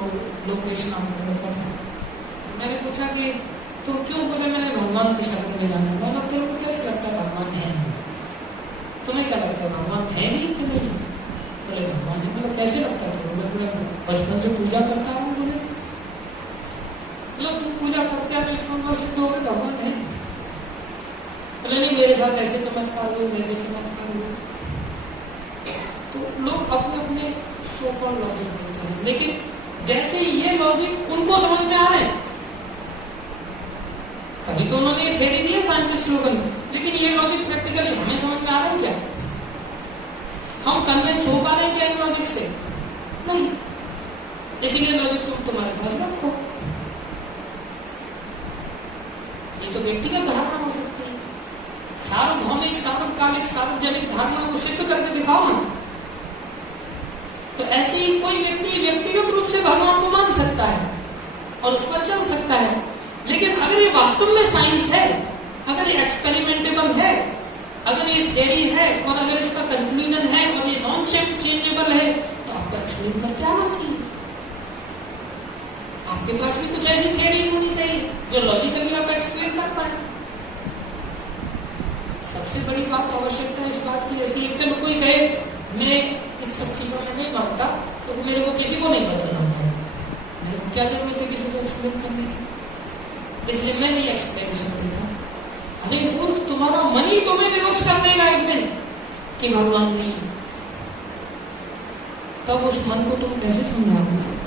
लोकेश नाम का लड़का था। तो मैंने पूछा कि तुम क्यों? बोले मैंने भगवान की शरण में जाना है। मतलब तेरे को कैसे लगता है भगवान है? तुम्हें क्या लगता है भगवान है नहीं कि नहीं? बोले भगवान है। मतलब कैसे लगता था? बोले बचपन से पूजा करता हूँ। बोले मतलब तुम पूजा करते हो तो इसको सिद्ध हो गए भगवान है। बोले नहीं मेरे साथ ऐसे चमत्कार हुए, वैसे चमत्कार हुए। तो लोग अपने अपने सो कॉल्ड लॉजिक देते हैं, लेकिन जैसे ये लॉजिक उनको समझ में आ रहे हैं, तभी तो उन्होंने ये थ्योरी दी है साइंटिस्ट लोगों ने, लेकिन ये लॉजिक प्रैक्टिकली हमें समझ में आ रहा है क्या? हम कन्विंस हो पा रहे हैं क्या इन लॉजिक से? नहीं। इसलिए लॉजिक तुम तुम्हारे पास रखो। ये तो व्यक्तिगत धारणा हो सकती है, सार्वभौमिक, सार्वकालिक, सार्वजनिक धारणा को सिद्ध करके दिखाओ ना। तो ऐसे ही कोई व्यक्ति व्यक्तिगत रूप से भगवान को मान सकता है और उस पर चल सकता है, लेकिन अगर ये वास्तव में साइंस है, अगर ये एक्सपेरिमेंटेबल है, अगर ये थियरी है और अगर इसका कंक्लूजन है और ये नॉन चेंजेबल है, तो आपको एक्सप्लेन करके आना चाहिए। आपके पास भी कुछ ऐसी थियरी होनी चाहिए जो लॉजिकली आप एक्सप्लेन कर पाए। सबसे बड़ी बात आवश्यकता इस बात की ऐसी है, चलो कोई कहे मैं इस सब चीजों में नहीं मानता क्योंकि मेरे को किसी को नहीं बदलना होता है, मेरे को क्या जरूरत है किसी को एक्सप्लेन करने की, इसलिए मैं नहीं एक्सप्लेनेशन देता। अरे मूर्ख, तुम्हारा मन ही तुम्हें विवश कर देगा एक दिन कि भगवान नहीं है, तब उस मन को तुम कैसे समझाओगे?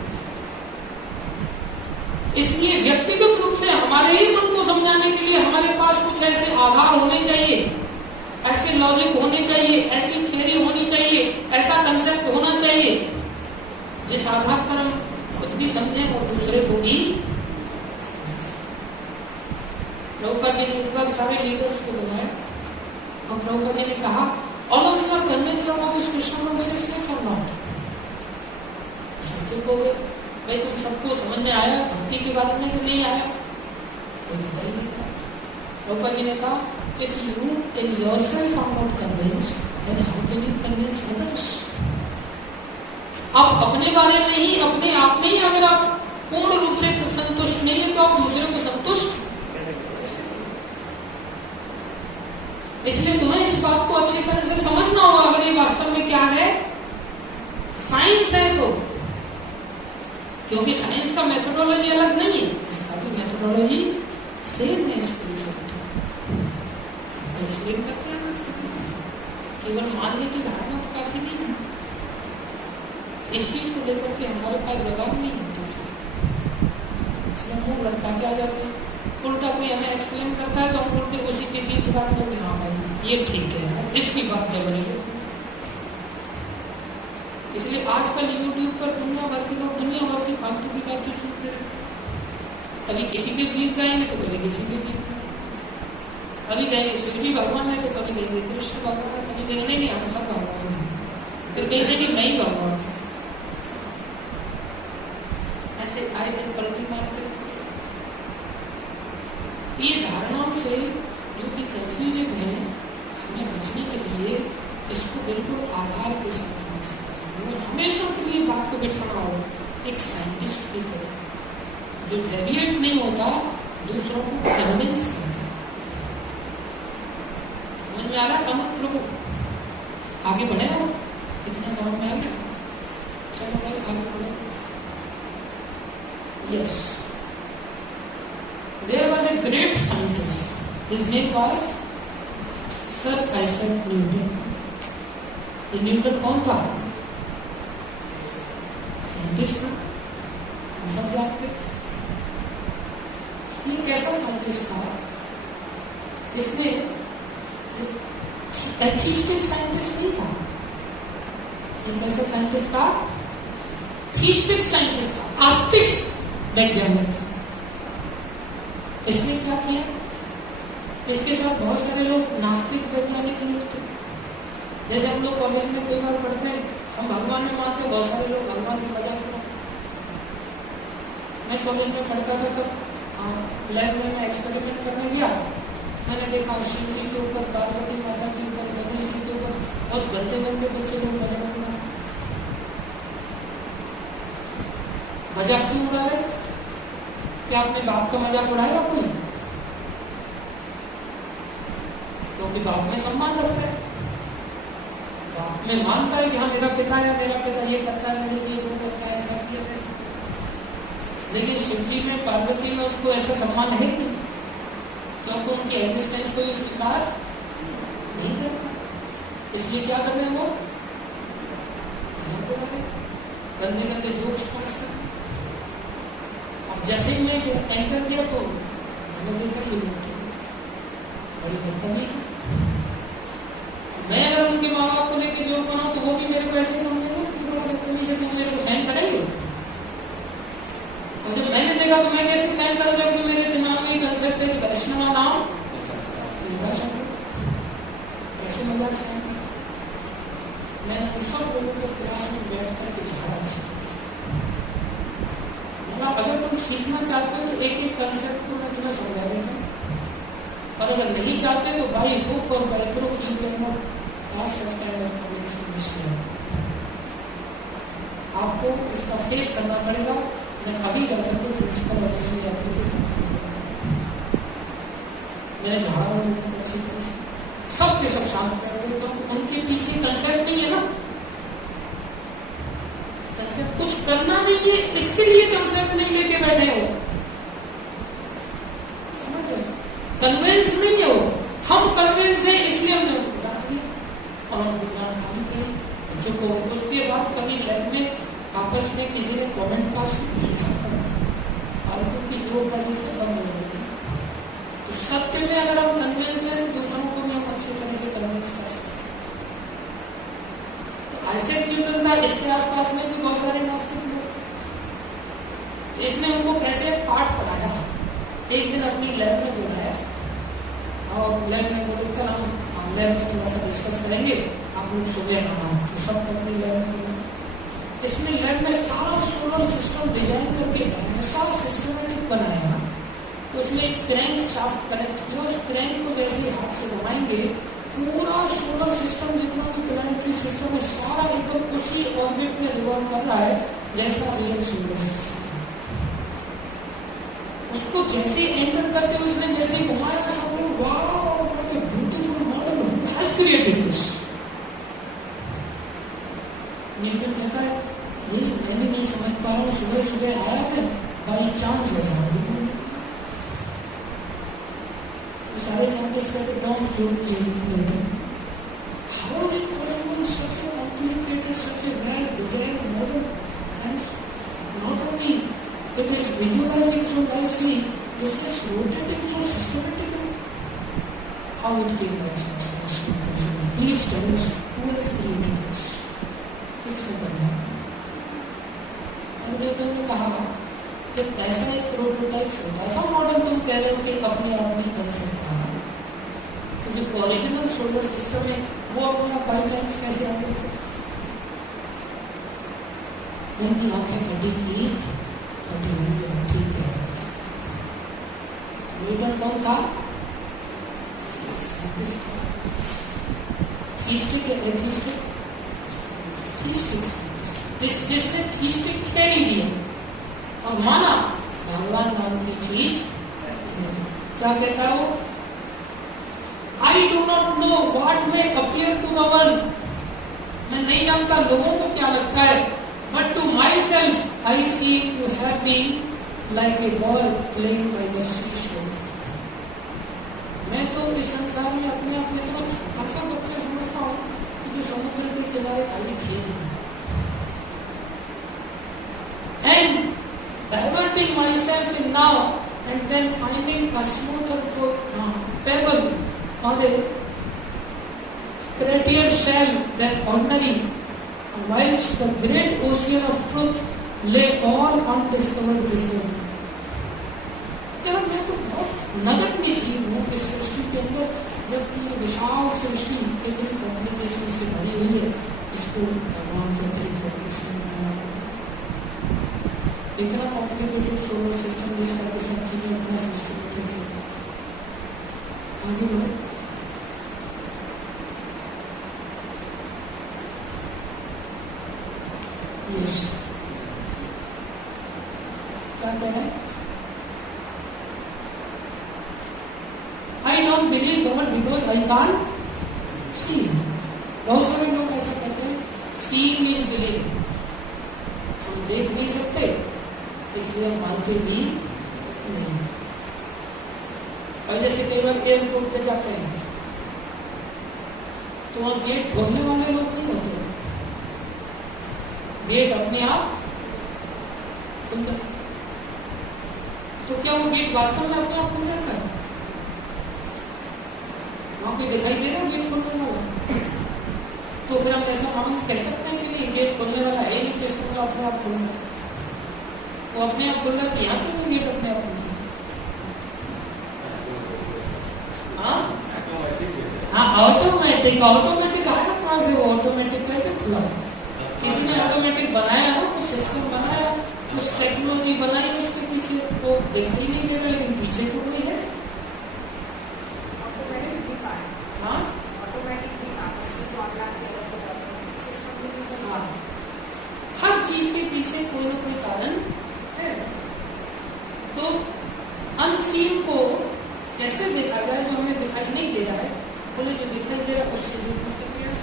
इसलिए व्यक्तिगत रूप से हमारे ही मन को समझाने के लिए हमारे पास कुछ ऐसे आधार होने चाहिए, ऐसे लॉजिक होने चाहिए, ऐसी थियरी होनी चाहिए, ऐसा कंसेप्ट होना चाहिए जिस आधार पर हम खुद भी समझें और दूसरे को भी। प्रभुपाद जी ने एक बार सारे लीडर्स को बुलाया और प्रभुपाद जी ने कहा, all of you are convinced about this question consciousness और नॉट? चुप हो गए, भाई तुम सबको समझ में आया भक्ति के बारे में कि नहीं आया? कोई पता ही नहीं था। प्रभुपाद जी ने कहा, if you in yourself are not convinced, then how can you convince others? आप अपने बारे में ही, अपने आप में ही अगर आप पूर्ण रूप से संतुष्ट नहीं है, तो आप दूसरे को संतुष्ट। इसलिए तुम्हें इस बात को अच्छी तरह से समझना होगा, अगर ये वास्तव में क्या है, साइंस है तो, क्योंकि साइंस का मेथोडोलॉजी अलग नहीं है, इसका भी मेथोडोलॉजी सेम है। स्पिरिचुअलिटी एक्सप्लेन करते हैं, केवल मानने की धारणा तो काफी नहीं है। इस चीज को लेकर के हमारे पास जवाब नहीं होता, इसलिए हम लोग लड़का के आ जाते हैं। उल्टा कोई हमें एक्सप्लेन करता है तो हम उल्टे उसी की तीर दिखाने लगते हैं, हाँ भाई ये ठीक है, इसकी बात जबरी है। इसलिए आजकल यूट्यूब पर दुनिया भर के लोग दुनिया भर की फालतू की बातें सुनते रहते हैं। कभी किसी के गीत गाएंगे तो कभी किसी के गीत गाएंगे, कभी कहेंगे शिवजी भगवान है तो कभी कहेंगे कृष्ण भगवान है, कभी कहेंगे नहीं हम सब भगवान है, फिर कहेंगे नहीं मैं ही भगवान। ऐसे आए दिन पलटी मारते। ये धारणाओं से जो कि कंफ्यूजन है, हमें बचने के लिए इसको बिल्कुल आधार के साथ और हमेशा के लिए बात को बिठाना होगा एक साइंटिस्ट की तरह, जो डेविएट नहीं होता, दूसरों को कन्विंस करता। समझ में आ रहा है? हम लोग आगे बढ़े हो, इतना समझ में आ गया? चलो भाई आगे बढ़ो। Yes, there was a great scientist, his name was Sir Isaac Newton। ये न्यूटन कौन था? साइंटिस्ट था, हम सब जानते। ये कैसा साइंटिस्ट था? इसने एथिस्टिक साइंटिस्ट नहीं था। ये कैसा साइंटिस्ट था? थीस्टिक साइंटिस्ट था, आस्तिक वैज्ञानिक था। इसने क्या किया? इसके साथ बहुत सारे लोग नास्तिक वैज्ञानिक लोग थे। जैसे हम लोग कॉलेज में कई बार पढ़ते हैं, हम भगवान में मानते, बहुत सारे लोग भगवान की मजाक उड़ाते। मैं कॉलेज में पढ़ता था तो लैब में मैं एक्सपेरिमेंट करने गया, मैंने देखा शिव जी के ऊपर, पार्वती माता के ऊपर, गणेश जी के ऊपर बहुत गंदे गंदे बच्चे लोग मजाक उड़ा रहे। मजाक क्यों उड़ा रहे? क्या अपने बाप का मजाक उड़ाएगा कोई? क्योंकि बाप में सम्मान रखता है, बाप में मानता है कि हाँ मेरा पिता है, मेरा पिता ये करता है, मेरे लिए वो करता है, ऐसा किया वैसा किया। लेकिन शिव जी में, पार्वती में उसको ऐसा सम्मान है नहीं। क्योंकि उनकी एग्जिस्टेंस को स्वीकार नहीं करता, इसलिए क्या कर रहे हैं वो गंदे गंदे जोक्स पास कर। अब जैसे ही मैं एंटर किया तो मैंने देखा ये लोग बड़ी बदतमीज है। मैं अगर उनके माँ बाप को लेकर जोक बनाऊं तो वो भी मेरे को ऐसे समझेंगे कि बड़ा बदतमीज है, तुम मेरे को साइन करेंगे। और जब मैंने देखा तो मैं कैसे साइन कर, जबकि मेरे दिमाग में कंसेप्ट है कि वैष्णव नाम कैसे मजाक साइन कर। मैंने उन सब लोगों को क्लास में बैठ करके झाड़ा अच्छी तरह से। अगर तुम सीखना चाहते हो तो एक एक कंसेप्ट को मैं तुम्हें समझा देता हूँ, और अगर नहीं चाहते तो बाई हुक और by crook you can not pass such kind of communication display. आपको इसका फेस करना पड़ेगा। मैं अभी जाकर के प्रिंसिपल ऑफिस में जाकर के मैंने झाड़ा लोगों को अच्छी तरह से सबके सब शांत कर दिए, तो उनके पीछे कंसेप्ट नहीं है ना, कंसेप्ट कुछ करना नहीं है, इसके लिए कंसेप्ट नहीं लेके बैठे हो, समझ रहे? कन्विंस नहीं हो, हम कन्विंस है इसलिए हमने डांट दिया और हमको डांट खानी पड़ी बच्चों को। उसके बाद कभी लैब में आपस में किसी ने कमेंट पास नहीं किया, फालतू की जोड़बाजी से बंद हो गई। तो सत्य में अगर हम कन्विंस हैं तो दूसरों को भी हम अच्छी तरह से कन्विंस कर सकते हैं। तो आइजैक न्यूटन था, इसके आसपास में भी बहुत सारे नास्तिक लोग थे। इसने उनको कैसे पाठ पढ़ाया। एक दिन अपनी लैब में बुलाया और लैब में बोले कल हम लैब में थोड़ा सा डिस्कस करेंगे, आप लोग सुबह आना। तो सब अपनी लैब में बुलाया। इसने लैब में सारा सोलर सिस्टम डिजाइन करके ऐसा सिस्टमेटिक बनाया। तो उसमें एक क्रैंक शाफ्ट कनेक्ट किया, उस क्रैंक को जैसे हाथ से घुमाएंगे पूरा सोलर सिस्टम जितना भी प्लानिटरी सिस्टम है सारा एकदम उसी ऑर्बिट में रिवॉल्व कर रहा है जैसा रियल सोलर सिस्टम। उसको जैसे एंटर करते उसने जैसे घुमाया, सब लोग wow what a beautiful model, who has created this. Newton कहता है ये मैं भी नहीं समझ पा रहा हूँ, सुबह सुबह आया मैं बाई चांस ऐसा। सारे साइंटिस्ट कहते don't joke Newton, how is it possible such a complicated such a well designed model and not only it is visualising so nicely, this is rotating so systematically, how it came by chance? Please tell us who has created this, किसने बनाया? Newton ने कहा कि ऐसा एक prototype छोटा सा model तुम कह रहे हो कि अपने आप नहीं बन सकता, तो जो ओरिजिनल सोलर सिस्टम है वो अपने आप बाई चांस कैसे आ गया? उनकी आंखें फटी हुई है, ठीक है। न्यूटन कौन था? साइंटिस्ट, थीस्टिक है, एथीस्टिक, थीस्टिक साइंटिस्ट, जिसने थीस्टिक थ्योरी दिया और माना भगवान नाम की चीज। क्या कहता हो? I do not know what may appear to the world, मैं नहीं जानता लोगों को क्या लगता है, but to myself I seem to have been like a boy playing by the seashore. मैं तो इस संसार में अपने आप में तो छोटा सा बच्चा समझता हूँ कि जो समुद्र के किनारे खाली खेल रहा है। And diverting myself in now and then finding a smoother pebble on a prettier shell than ordinary, whilst the great ocean of truth lay all undiscovered before me. जब मैं तो बहुत नगण्य जीव हूँ इस सृष्टि के अंदर, जबकि ये विशाल सृष्टि कितनी कॉम्प्लिकेशन से भरी हुई है, इसको भगवान के तरीके से इतना कॉम्प्लिकेटेड सोलर सिस्टम जिसका कि सब चीजें इतना सिस्टमेटिक है। आगे बढ़ो। यस, क्या कह रहे हैं? I don't believe God because I can't see. बहुत सारे लोग ऐसा कहते हैं, सीइंग इज बिलीविंग, हम देख नहीं सकते इसलिए हम मानते भी नहीं। और जैसे कई बार एयरपोर्ट पे जाते हैं तो वहां गेट खोलने वाले लोग नहीं होते, गेट अपने आप खुल जाता है। तो क्या वो गेट वास्तव में अपने आप खुल जाता है? वहां कोई दिखाई दे रहा है गेट खोलने वाला? तो फिर हम ऐसा अनाउंस कह सकते हैं कि नहीं गेट खोलने वाला है नहीं, तो इसका मतलब अपने आप खुल रहा है। वो अपने आप खुल रहा है, यहाँ पे भी गेट अपने आप खुलता है। हाँ ऑटोमेटिक आया कहाँ से? वो ऑटोमेटिक कैसे खुला? किसी ने ऑटोमेटिक बनाया ना, कुछ सिस्टम बनाया, कुछ टेक्नोलॉजी बनाई उसके पीछे, वो दिखाई नहीं दे रहा लेकिन पीछे तो कोई है। हाँ हर चीज के पीछे कोई ना कोई कारण है। तो अनसीन को कैसे देखा जाए जो हमें दिखाई नहीं दे रहा है? बोले जो दिखाई दे रहा है उससे देखने का प्रयास।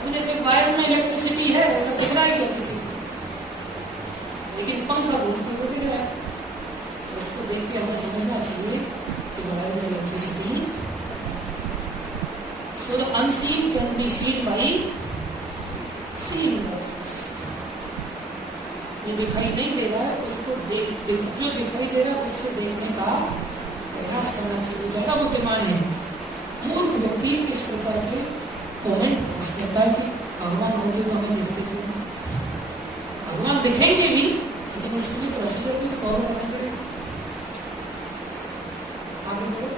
अब जैसे वायर में इलेक्ट्रिसिटी है ऐसा दिख रहा है क्या किसी को? लेकिन पंखा घूमते हुए दिख रहा है, तो उसको देख के हमें समझना चाहिए कि वायर में इलेक्ट्रिसिटी है। So the unseen can be seen by seen methods. जो दिखाई नहीं दे रहा है उसको जो दिखाई दे रहा है उससे देखने का प्रयास करना चाहिए। ज्यादा बुद्धिमान है मूर्ख व्यक्ति इस प्रकार के कमेंट पास करता है कि भगवान होते तो हमें दिखते क्यों नहीं? भगवान दिखेंगे भी लेकिन उसके लिए प्रोसीजर भी फॉलो करना पड़ेगा। आगे बोलो।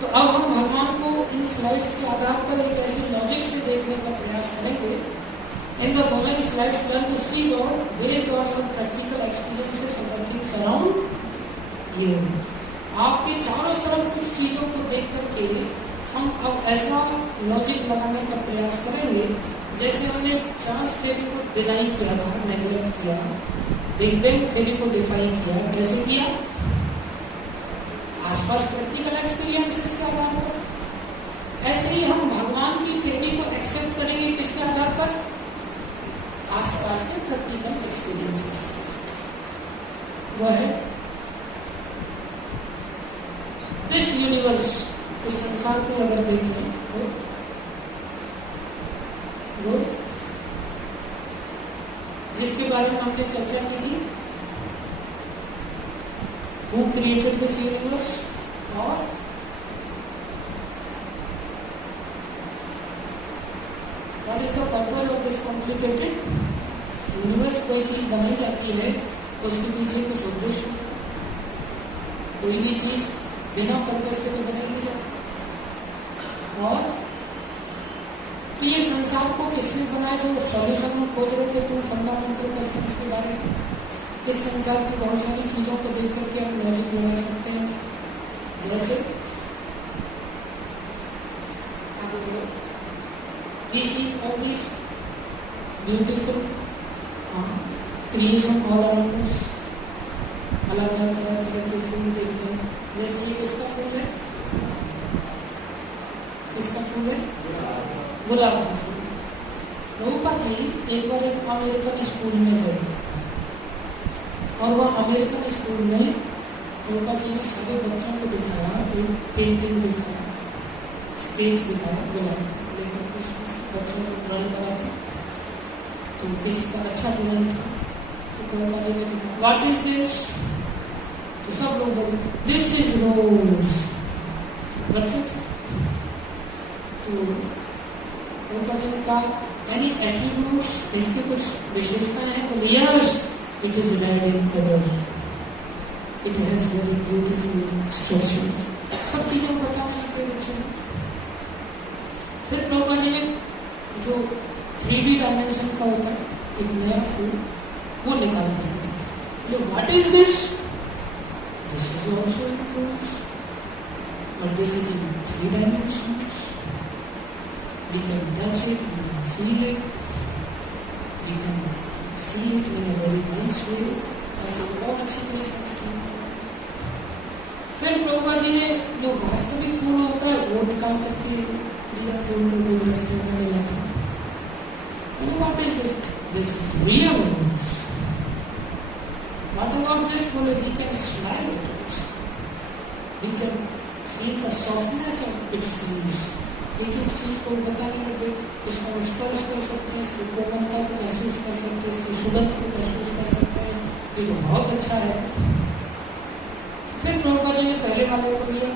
तो अब हम भगवान को इन स्लाइड्स के आधार पर एक ऐसे लॉजिक से देखने का प्रयास करेंगे। In the following slides, learn to see God based on your practical experiences of the things around you. आपके चारों तरफ कुछ चीजों को देख करके हम अब ऐसा लॉजिक लगाने का प्रयास करेंगे जैसे हमने चार्ल्स थ्योरी को डिनाई किया था, नेगलेक्ट किया, बिग बैंग थ्योरी को डिफाइन किया। कैसे किया? आसपास प्रैक्टिकल एक्सपीरियंसेस के आधार पर। ऐसे ही हम भगवान की थ्योरी को एक्सेप्ट करेंगे किसके आधार पर? आसपास के प्रैक्टिकल एक्सपीरियंसेस। वो है दिस यूनिवर्स, इस संसार को अगर देखें वो जिसके बारे में हमने चर्चा की थी, Who created this universe? और what is the purpose of this complicated universe? कोई चीज बनाई जाती है उसके पीछे कुछ उद्देश्य। कोई भी चीज बिना पर्पस के तो बनाई नहीं जाती। और तो ये संसार को किसने बनाया? जो सॉल्यूशन में खोज रहे थे तो फंडामेंटल क्वेश्चंस के बारे में। इस संसार की बहुत सारी चीजों को देख करके हम लॉजिक लगा सकते हैं। जैसे this is always beautiful creation all around us. अलग अलग तरह के फूल देखते हैं। जैसे ये किसका फूल है? किसका फूल है? गुलाब का फूल। प्रभुपाद जी एक बार एक अमेरिकन स्कूल में गए और वह अमेरिकन स्कूल में प्रभुपाद जी ने सभी बच्चों को दिखाया, एक पेंटिंग दिखाया, स्केच दिखाया गुलाब का, लेकिन उसमें बच्चों को ड्राइंग कराते तो किसी का अच्छा ड्राइंग था तो प्रभुपाद जी ने दिखाया व्हाट इज दिस? तो सब लोग बोले दिस इज रोज। बच्चे थे तो प्रभुपाद जी ने कहा एनी एट्रीब्यूट्स, इसकी कुछ विशेषताएं हैं? तो yes, it is red in color, it has very beautiful structure। सब चीजें पता नहीं थे बच्चों। फिर प्रभुपाद जी ने जो 3D डायमेंशन का होता है एक नया फूल वो निकाल कर दिया। What is this? This is also in rows but this is in 3 dimensions। We can touch it, we can feel it, we can see it in a very nice way। ऐसे बहुत अच्छी तरह से एक्सप्लेन किया। फिर प्रभुपाद जी ने जो वास्तविक फूल होता है वो निकाल करके दिया, जो उनको रस्ते में मिला था। What is this? This is real news. What about this? बोले we can smile at it. We can feel the softness of its leaves. एक एक चीज को बताने लगे, इसको हम स्पर्श कर सकते हैं, इसकी कोमलता को महसूस कर सकते हैं, इसकी सुगंध को महसूस कर सकते हैं। ये तो बहुत अच्छा है। फिर प्रभुपाद जी ने पहले वाले को दिया,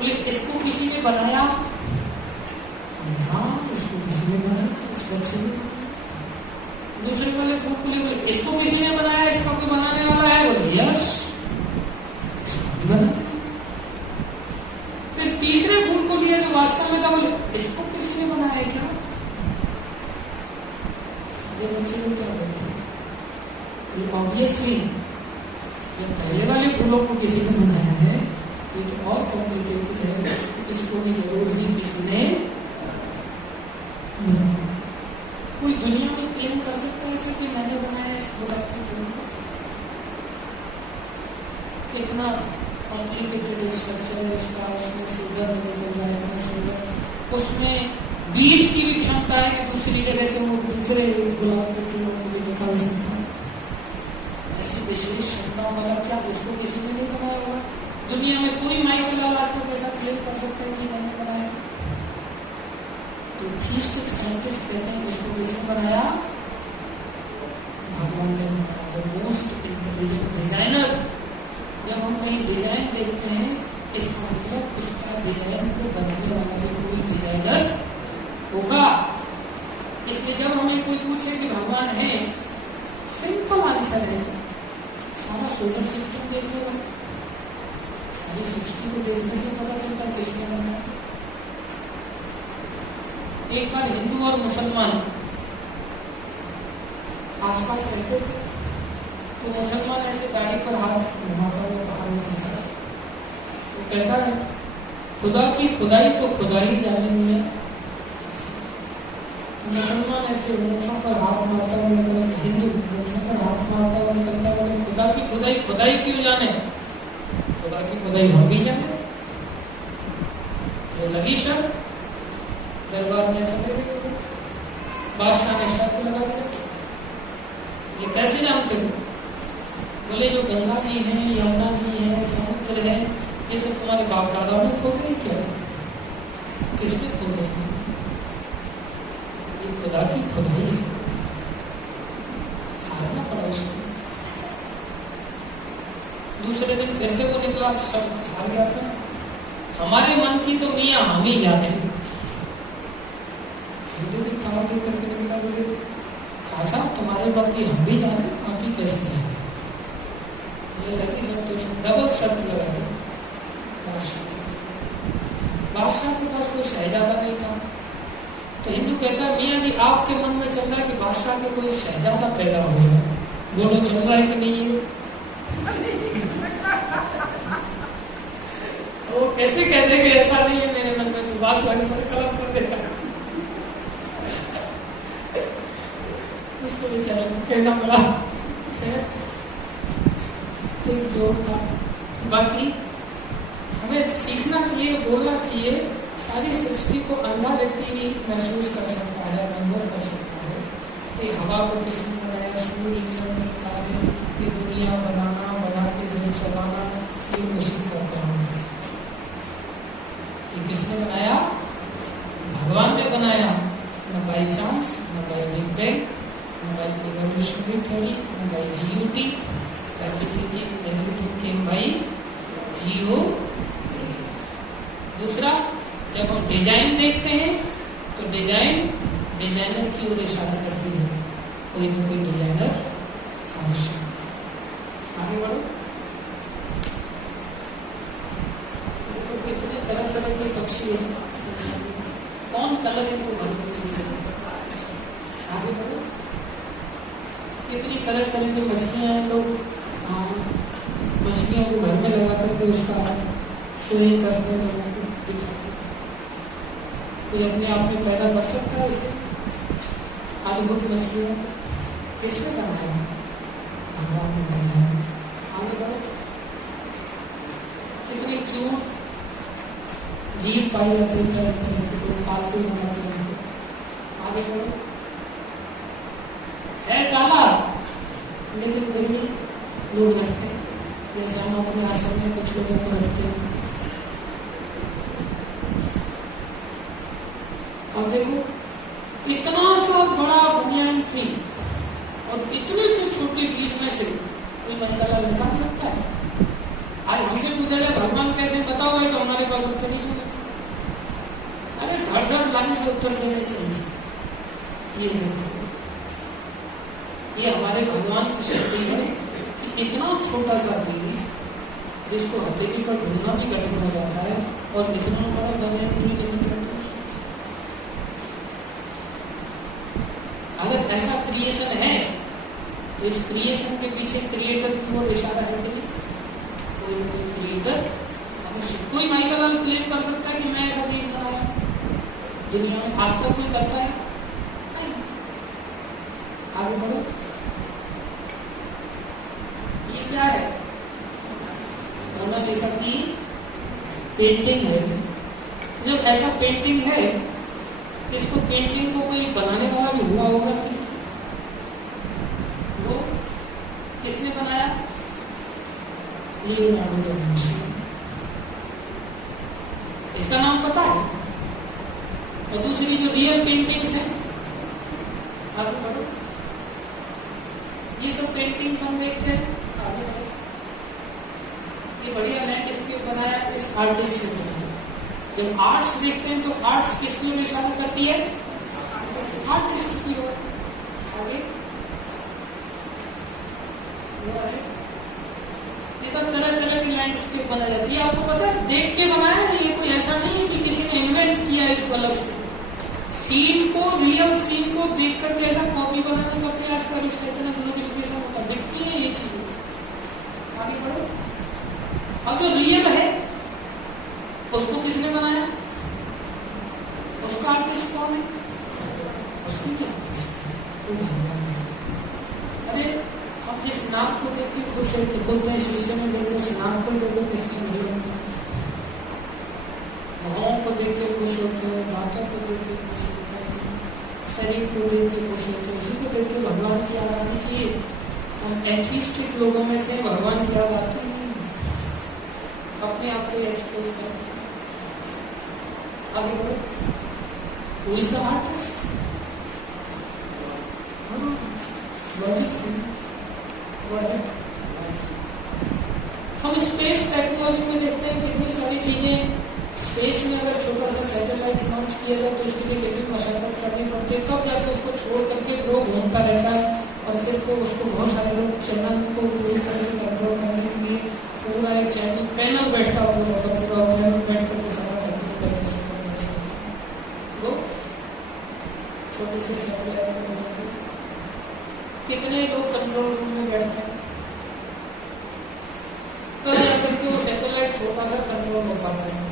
बोले इसको किसी ने बनाया? हाँ, इसको किसी ने बनाया, इस बच्चे ने। दूसरे वाले फूल को बोले इसको किसी ने बनाया, इसका कोई बनाने वाला है? बोले यस, इसको भी बनाया। फिर तीसरे फूल को लिया जो वास्तव में था, बोले इसको किसी ने बनाया क्या? सारे बच्चे लोग क्या बोलते हैं? ऑब्वियसली जब पहले वाले फूलों को किसी ने बनाया है तो ये और कॉम्प्लिकेटेड है, इसको भी जरूर ही किसी ने। कोई दुनिया में क्लेम कर सकता है ऐसे कि मैंने बनाया इस गुलाब के फूल को? इतना कॉम्प्लिकेटेड स्ट्रक्चर है उसका, उसमें सुगर निकल रहा है, उसमें बीज की भी क्षमता है कि दूसरी जगह से वो दूसरे गुलाब के फूलों को भी निकाल सकता है। ऐसी विशेष क्षमताओं वाला क्या उसको किसी ने नहीं बनाया होगा? दुनिया में कोई माइकल लालास्कर के साथ क्लेम कर सकता है कि मैंने बनाया? तो थीस्टिक साइंटिस्ट कहते हैं इसको किसने बनाया? भगवान ने बनाया। The most intelligent designer. जब हम कहीं डिजाइन देखते हैं, इसका मतलब उसका डिजाइन को बनाने वाला भी कोई डिजाइनर होगा। इसलिए जब हमें कोई पूछे कि भगवान है, सिंपल आंसर है सारा सोलर सिस्टम देख लो, सारी सृष्टि को देखने से पता चलता है किसने बनाया। एक बार हिंदू और मुसलमान आसपास रहते थे, तो मुसलमान ऐसे गाड़ी पर हाथ घुमाता हुआ बाहर निकलता है, तो कहता है खुदा की खुदाई तो खुदा ही जाने मिया। मुसलमान ऐसे मूंछों पर हाथ मारता हुआ निकलता, हिंदू मूंछों पर हाथ मारता हुआ निकलता है, खुदा की खुदाई खुदाई क्यों जाने? खुदा की खुदाई हम भी जाने। ये लगी शर्त, दरबार में चले गए, बादशाह ने शर्त लगा दिया। ये कैसे जानते हो? बोले जो गंगा जी हैं, यमुना जी हैं, समुद्र है, ये सब तुम्हारे बाप दादा ने खोदे क्या? किसने खोदे? ये खुदा की खुदाई है, हारना पड़ा उसको। दूसरे दिन फिर से वो निकला, सब हार गया था। हमारे मन की तो मियाँ हम ही जाने। हिंदू ने कहा करके निकला, बोले खासा तुम्हारे मन की हम भी जाने, आप ही कैसे जाने? ये लगी सब तो डबल शर्त लगा दी बादशाह के पास कोई शहजादा नहीं था। तो हिंदू कहता है मियाँ जी आपके मन में चल रहा है कि बादशाह के कोई शहजादा पैदा हो जाए, बोलो चल रहा है कि नहीं है? वो कैसे कह देंगे ऐसा नहीं है मेरे मन में, तो बादशाह सर कलम कर देगा। उसको बेचारे को कहना पड़ा, एक जोर था। बाकी हमें सीखना चाहिए, बोलना चाहिए। सारी सृष्टि को अंधा व्यक्ति भी महसूस कर सकता है, अनुभव कर सकता है। ये हवा को किसने बनाया, सूर्य चंद्र तारे, ये दुनिया बनाना, बना के देश चलाना, ये उसी का काम है। ये किसने बनाया? भगवान ने बनाया, न बाई चांस, न बाई बिग बैंग, न बाई इवोल्यूशनरी थ्योरी, न by GOT। Everything came by GO। दूसरा, जब हम डिजाइन देखते हैं तो डिजाइन डिजाइनर की ओर इशारा करती है, कोई ना कोई डिजाइनर आवश्यक। आगे बढ़ो। देखो कितने तरह तरह के पक्षी हैं, कौन कलर इनको भरने के लिए? आगे बढ़ो। कितनी तरह तरह की मछलियां हैं, लोग मछलियों को घर में लगा करके उसका शोइंग करके दिखाते। कोई अपने आप में पैदा कर सकता है इसे? अद्भुत मछलियों किसने बनाया? भगवान ने बनाया। आगे बढ़ो। कितनी क्यूट जीव पाई जाती है, तरह तरह के लोग पालतू बनाते हैं। आगे बढ़ो। लोग रखते हैं, जैसे हम अपने आश्रम में कुछ लोगों को रखते हैं। और देखो इतना सा बड़ा बनियान ट्री और इतने से छोटे बीज में से कोई मंत्रालय निकाल सकता है? आज हमसे पूछा जाए भगवान कैसे बताओ भाई, तो हमारे पास उत्तर ही नहीं होता। अरे धड़ धड़ लाइन से उत्तर देने चाहिए। ये देखो, ये हमारे भगवान की शक्ति है कि इतना छोटा सा बीज जिसको हथेली पर ढूंढना भी कठिन हो जाता है और इतना बड़ा बनियान ट्री निकलता है। अगर ऐसा क्रिएशन है तो इस क्रिएशन के पीछे क्रिएटर की ओर इशारा है कि नहीं? कोई क्रिएटर अवश्य। कोई माइकल क्लेम कर सकता है कि मैं ऐसा बीज बनाया दुनिया में? आज तक कोई करता है? आगे बढ़ो। ये क्या है? मोनालिसा की पेंटिंग है। जब ऐसा पेंटिंग है तो इसको पेंटिंग को कोई बनाने वाला भी हुआ होगा कि नहीं? वो किसने बनाया? Leonardo da Vinci. इसका नाम पता है? और दूसरी जो रियल पेंटिंग्स हैं, आगे बढ़ो। ये सब पेंटिंग्स हम देखते हैं, आगे बढ़ो। ये बढ़िया है, किसके बनाया? इस आर्टिस्ट ने बनाया। जब आर्ट्स देखते हैं तो आर्ट्स किसकी ओर इशारा करती है? आर्टिस्ट की ओर। आगे ये सब तरह तरह की लैंडस्केप बनाई जाती है। आपको पता है, देख के बनाया है, ये कोई ऐसा नहीं है कि किसी ने इन्वेंट किया इसको अलग से। सीन को, रियल सीन को देख करके ऐसा कॉपी बनाने का प्रयास कर, उसका इतना ग्लोरिफिकेशन होता दिखती है ये चीजें। आगे बढ़ो। अब जो रियल है उसको किसने बनाया? उसका आर्टिस्ट कौन है? उसकी भी आर्टिस्ट है। अरे आप जिस नाक को देख के खुश होते बोलते हैं, शीशे में देख के उस नाक को देखो किसने बढ़िया, भावों को देख के खुश होते हैं, दांतों को देख के खुश होते हैं, शरीर को देख के खुश होते हैं, उसी को देख के भगवान की याद आनी चाहिए। हम एथिस्टिक लोगों में से भगवान की याद आती नहीं, अपने आप को एक्सपोज करते हैं। आगे बढ़ो। Who is the artist? Logic है। हम स्पेस टेक्नोलॉजी में देखते हैं कितनी सारी चीजें। स्पेस में अगर छोटा सा सैटेलाइट लॉन्च किया जाए तो उसके लिए कितनी मशक्कत करनी पड़ती है, तब जाके उसको छोड़ करके फिर वो घूमता रहता है और फिर को उसको बहुत सारे लोग चैनल को पूरी तरह से कंट्रोल करने के लिए पूरा एक चैनल पैनल बैठता पूरा पैनल बैठ करके सारा कंट्रोल करके उसको छोटे से सैटेलाइट कितने लोग कंट्रोल रूम में बैठते हैं, तो जाकर के वो सैटेलाइट छोटा सा कंट्रोल हो पाता है,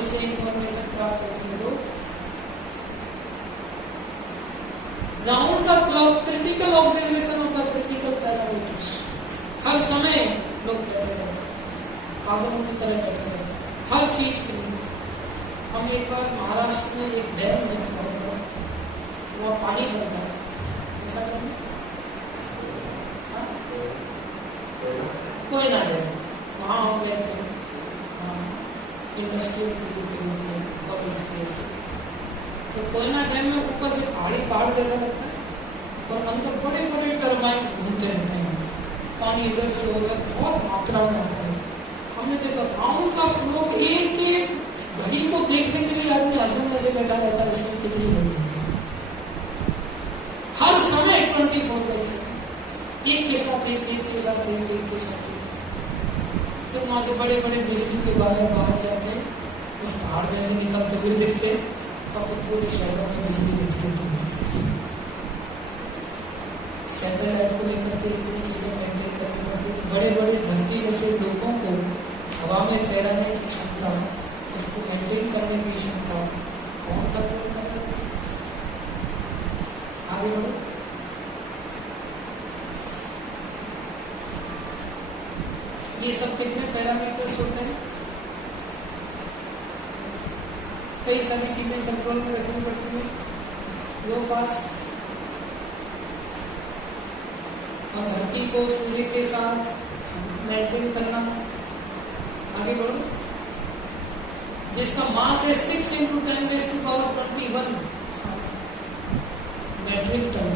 उससे इंफॉर्मेशन प्राप्त करते लोग। Round the clock critical observation of the critical parameters. हर समय लोग बैठे रहते हैं, पागलों की तरह बैठे रहते हैं हर चीज के लिए। हम एक बार महाराष्ट्र में एक डैम है, वहाँ पानी भरता है, कोयना डैम, वहाँ हम गए थे इंडस्ट्रियल कॉलेज की वजह से। तो कोयना डैम में ऊपर से पहाड़ जैसा लगता है और अंदर बड़े बड़े टर्बाइन्स घूमते रहते हैं, पानी इधर से उधर बहुत मात्रा में आता है। हमने देखा राउंड का फ्लो, एक एक घड़ी को देखने के लिए आदमी हर समय से बैठा रहता है, उसमें कितनी घड़ी है हर समय 24/7, एक के साथ एक, एक के साथ एक, एक के साथ एक। फिर वहां से बड़े बड़े बिजली के बाहर जाते हैं, उस पहाड़ में से निकलते हुए दिखते और पूरे शहरों में बिजली दिखती। सैटेलाइट को लेकर के इतनी चीजें मेंटेन करनी पड़ती है। बड़े बड़े धरती जैसे लोगों को हवा में तैरने की क्षमता, उसको मेंटेन करने की क्षमता कौन कंट्रोल कर रहा है? आगे बढ़ो। ये सब कितने पैरामीटर्स होते हैं? कई सारी चीजें कंट्रोल में रखनी पड़ती है। लो फास्ट और धरती को सूर्य के साथ मेंटेन करना। आगे बढ़ो। जिसका मास है 6 × 10⁻21 मेट्रिक टन।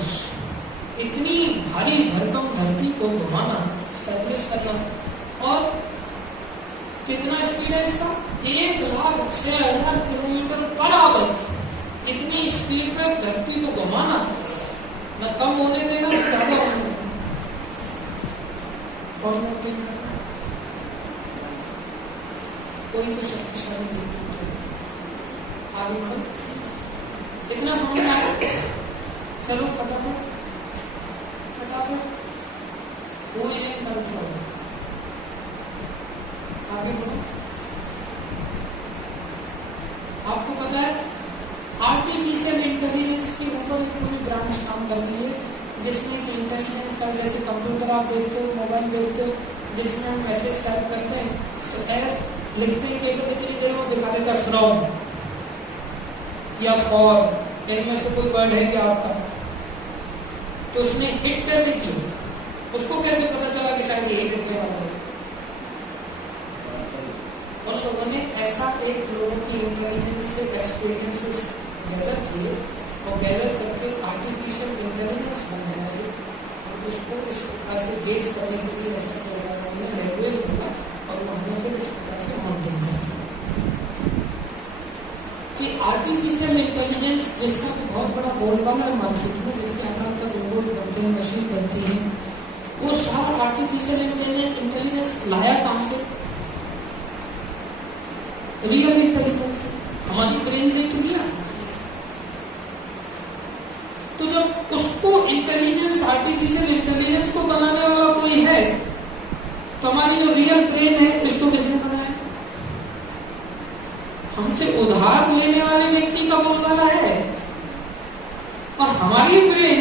इतनी भारी भरकम धरती को घुमाना, स्टैब्लिश करना। और कितना स्पीड है इसका? 1,06,000 किलोमीटर पर आवर। इतनी स्पीड पे धरती को घुमाना, न कम होने देना न ज्यादा होने देना। कोई तो शक्तिशाली व्यक्ति है। आगे बढ़ो। इतना समझ में आया? चलो फटाफट कोई नहीं कंट्रोल। आगे बढ़ो। आपको पता है आर्टिफिशियल इंटेलिजेंस के ऊपर एक पूरी ब्रांच काम कर रही है, जिसमें कि इंटेलिजेंस का, जैसे कंप्यूटर आप देखते हो, मोबाइल देखते हो, जिसमें हम मैसेज टाइप करते हैं तो एफ लिखते हैं, केवल इतनी देर में दिखा देता है फ्रॉम या फॉर, इनमें से कोई वर्ड है क्या आपका? तो उसने हिट कैसे की? उसको कैसे पता चला कि शायद यही लिखने वाला है? उन लोगों ने ऐसा एक लोगों की इंटेलिजेंस से एक्सपीरियंसेस गैदर किए और गैदर करके आर्टिफिशियल इंटेलिजेंस बनाया है। और उसको इस प्रकार से बेस करने के लिए ऐसा प्रोग्राम में लैंग्वेज होगा और हमने फिर इस प्रकार से माउंटिंग कर दिया कि आर्टिफिशियल इंटेलिजेंस, जिसका तो बहुत बड़ा बोलबाला है मार्केट में, जिसके आधार पर रोबोट बनते हैं, मशीन बनती है, वो सारा आर्टिफिशियल इंटेलिजेंस लाया कहां से? रियल इंटेलिजेंस हमारी ब्रेन से तो लिया। तो जब उसको इंटेलिजेंस, आर्टिफिशियल इंटेलिजेंस को बनाने वाला कोई है, तो हमारी जो रियल ब्रेन है उसको किसने बनाया? हमसे उधार लेने वाले व्यक्ति का बोलबाला है। और हमारी ब्रेन,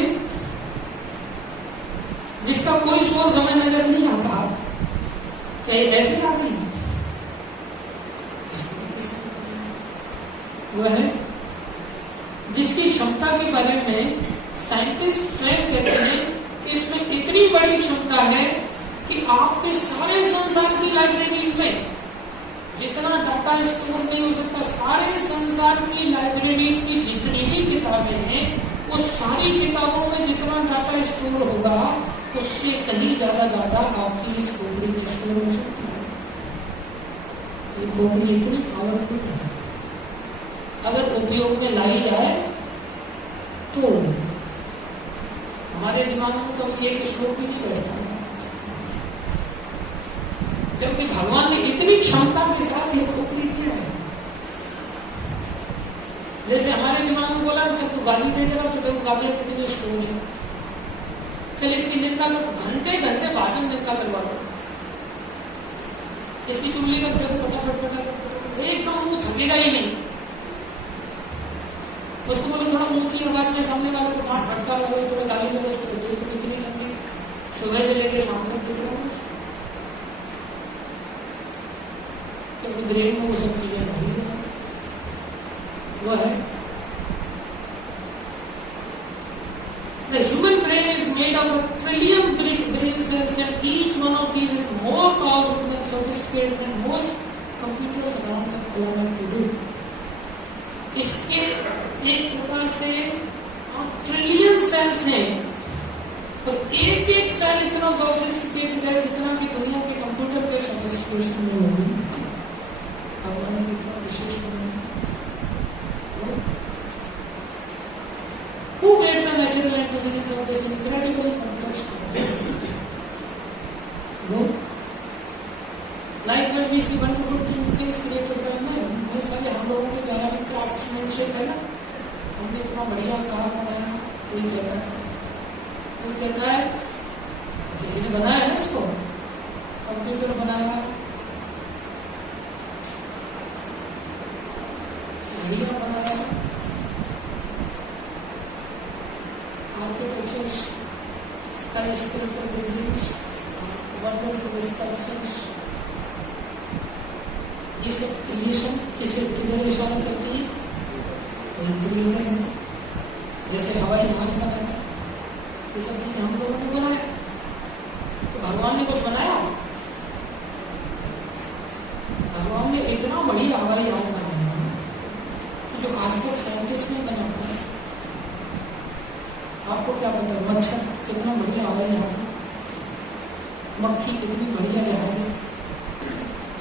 जिसका कोई सोर्स हमें नजर नहीं आता, क्या ये ऐसे आ गई? वह है जिसकी क्षमता के बारे में साइंटिस्ट स्वयं कहते हैं कि इसमें इतनी बड़ी क्षमता है कि आपके सारे संसार की लाइब्रेरीज में जितना डाटा स्टोर नहीं हो सकता, सारे संसार की लाइब्रेरीज की जितनी भी किताबें हैं, वो सारी किताबों में जितना डाटा स्टोर होगा, उससे कहीं ज्यादा डाटा आपकी इस खोपड़ी में स्टोर हो सकता है। ये खोपड़ी इतनी पावरफुल है, अगर उपयोग में लाई जाए तो हमारे दिमाग में कभी एक श्लोक भी नहीं बैठता है। जबकि भगवान ने इतनी क्षमता के साथ ये खोपड़ी दिया है। जैसे हमारे दिमाग में बोला जब तू गाली दे जाएगा तो देखो गालियां कितनी स्टोर है, चल इसकी निंदा कर, घंटे घंटे भाषण निंदा करवा लो, इसकी चुगली कर देखो, फटाफट एकदम वो थकेगा ही नहीं। उसको बोले थोड़ा ऊंची आवाज में सामने वाले को मार फटका लगे, थोड़ा गाली दो, उसको कितनी लंबी सुबह से लेकर शाम तक दिख रहा है, क्योंकि ब्रेन में वो सब चीजें भरी है। वो है The human brain is made of 1 trillion brain cells, and each one of these is more powerful and sophisticated than most computers around the planet today. इसके एक प्रकार से ट्रिलियन सेल्स हैं और एक एक सेल इतना सोफिस्टिकेटेड है जितना कि दुनिया के कंप्यूटर के सोफिस्टिकेशन में होगी। भगवान ने कितना विशेष बनाया। Who made the natural intelligence of this incredibly complex world? No. Likewise, we see wonderful things created by man. बहुत सारे हम लोगों के द्वारा भी क्राफ्ट्समैनशिप है ना, हमने इतना बढ़िया कार बनाया। कोई कहता है किसी ने बनाया है इसको, कंप्यूटर बनाया, घड़ियां बनाया, आर्किटेक्चर्स, स्काईस्क्रेपर बिल्डिंग्स, वंडरफुल स्कल्पचर्स, ये सब क्रिएशन किधर इशारा करती है? कोई क्रिएटर है। जैसे हवाई जहाज बनाया, ये सब चीजें हम लोगों ने बनाया। भगवान ने कुछ बनाया? भगवान ने इतना बढ़िया हवाई जहाज बनाया कि जो आज तक साइंटिस्ट नहीं बना पाए। आपको क्या पता है मच्छर कितना बढ़िया हवाई जहाज है, मक्खी कितनी बढ़िया जहाज है।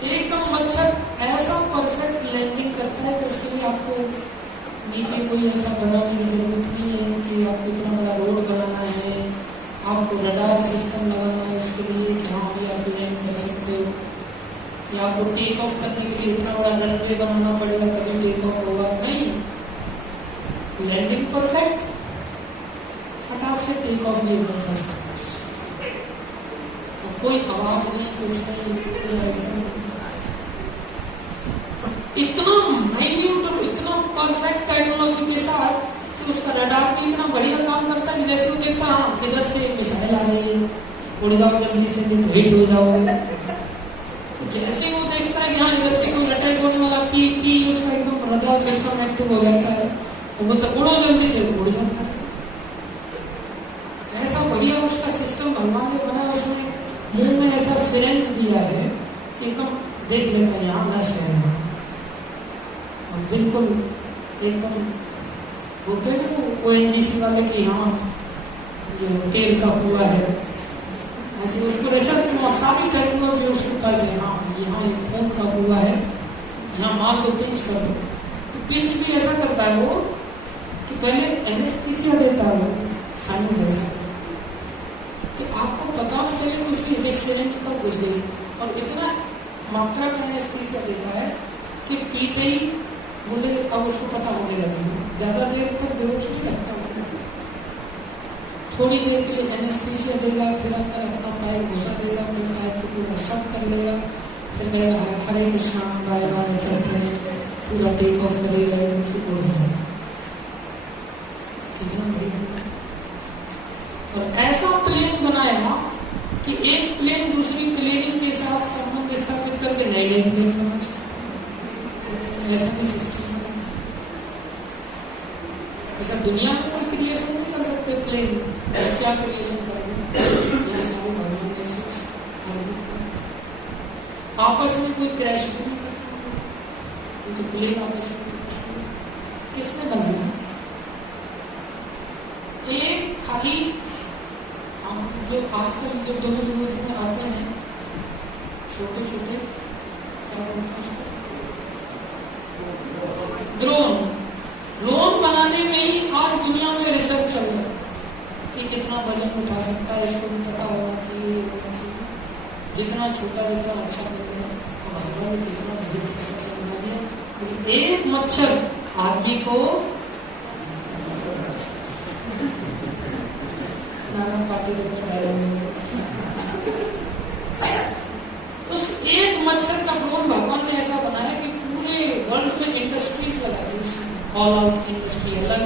एकदम मच्छर ऐसा परफेक्ट लैंडिंग करता है कि उसके लिए आपको नीचे कोई ऐसा बनाने की जरूरत नहीं है कि आपको इतना बड़ा रोड बनाना है, आपको रडार सिस्टम लगाना है उसके लिए कि हाँ भी आप लैंड कर सकते हो, या आपको टेक ऑफ करने के लिए इतना बड़ा रनवे बनाना पड़ेगा तभी टेक ऑफ होगा। नहीं, लैंडिंग परफेक्ट, फटाक से टेक ऑफ भी एकदम फर्स्ट क्लास, कोई आवाज नहीं, कुछ नहीं, इतना माइन्यूट और इतना परफेक्ट टेक्नोलॉजी के साथ कि उसका रडार भी इतना बढ़िया काम करता है। जैसे वो देखता है हाँ इधर से मिसाइल आ रही है, उड़ जाओ जल्दी से, नहीं तो हिट हो जाओगे। तो जैसे वो देखता है कि हाँ इधर से कोई अटैक होने वाला, पी उसका एकदम रडार सिस्टम एक्टिव हो जाता है, वो बोलता उड़ो जल्दी से, उड़ जाता है। ऐसा बढ़िया उसका सिस्टम भगवान ने बनाया। उसमें मुंह में ऐसा सिरेंज दिया है कि एकदम देख लेता है यहाँ नश है, और बिल्कुल एकदम होते हैं वो ONGC वाले की यहाँ जो तेल का कुआ है, ऐसे उसको रिसर्च में सारी टेक्नोलॉजी उसके पास है। यहाँ एक फोन का कुआ है, यहाँ मार को पिंच कर दो, तो पिंच भी ऐसा करता है वो कि पहले एनेस्थीसिया देता है वो, साइंस ऐसा कि आपको पता न चले कि उसकी सिरिंज कब घुस गई, और इतना मात्रा का एनेस्थीसिया देता है कि पीते ही बोले अब उसको पता होने लगे। ज्यादा देर तक बेहोश नहीं रहता, थोड़ी देर के लिए एनेस्थीसिया देगा, फिर अंदर अपना पैर घुसा देगा, फिर पैर को पूरा शक कर लेगा, फिर कहेगा हरे कृष्णा गाएगा, चलते हैं, पूरा टेक ऑफ करेगा, एकदम से उड़ जाएगा। कितना बढ़िया। और ऐसा प्लेन बनाया कि एक प्लेन दूसरी प्लेनिंग के साथ संबंध स्थापित करके नए नए प्लेन बना सकते। ऐसा भी सिस्टम ऐसा दुनिया में कोई क्रिएशन नहीं कर सकते प्लेन, क्या क्रिएशन करेंगे? आपस में कोई क्रैश भी नहीं करता, तो प्लेन आपस में किसने बनाया? एक खाली हम जो आजकल जो दोनों यूज में आते हैं छोटे छोटे ड्रोन बनाने में ही आज दुनिया में रिसर्च चल रहा है कि कितना वजन उठा सकता है, इसको भी पता होना चाहिए। जितना छोटा जितना अच्छा करते हैं, और भगवान ने कितना भी छोटा सा बना दिया। एक मच्छर आदमी को नाना पार्टी उस एक मच्छर का ड्रोन भगवान ने ऐसा बनाया कि पूरे वर्ल्ड में इंडस्ट्रीज लगा दी। ऑल आउट इंडस्ट्री अलग,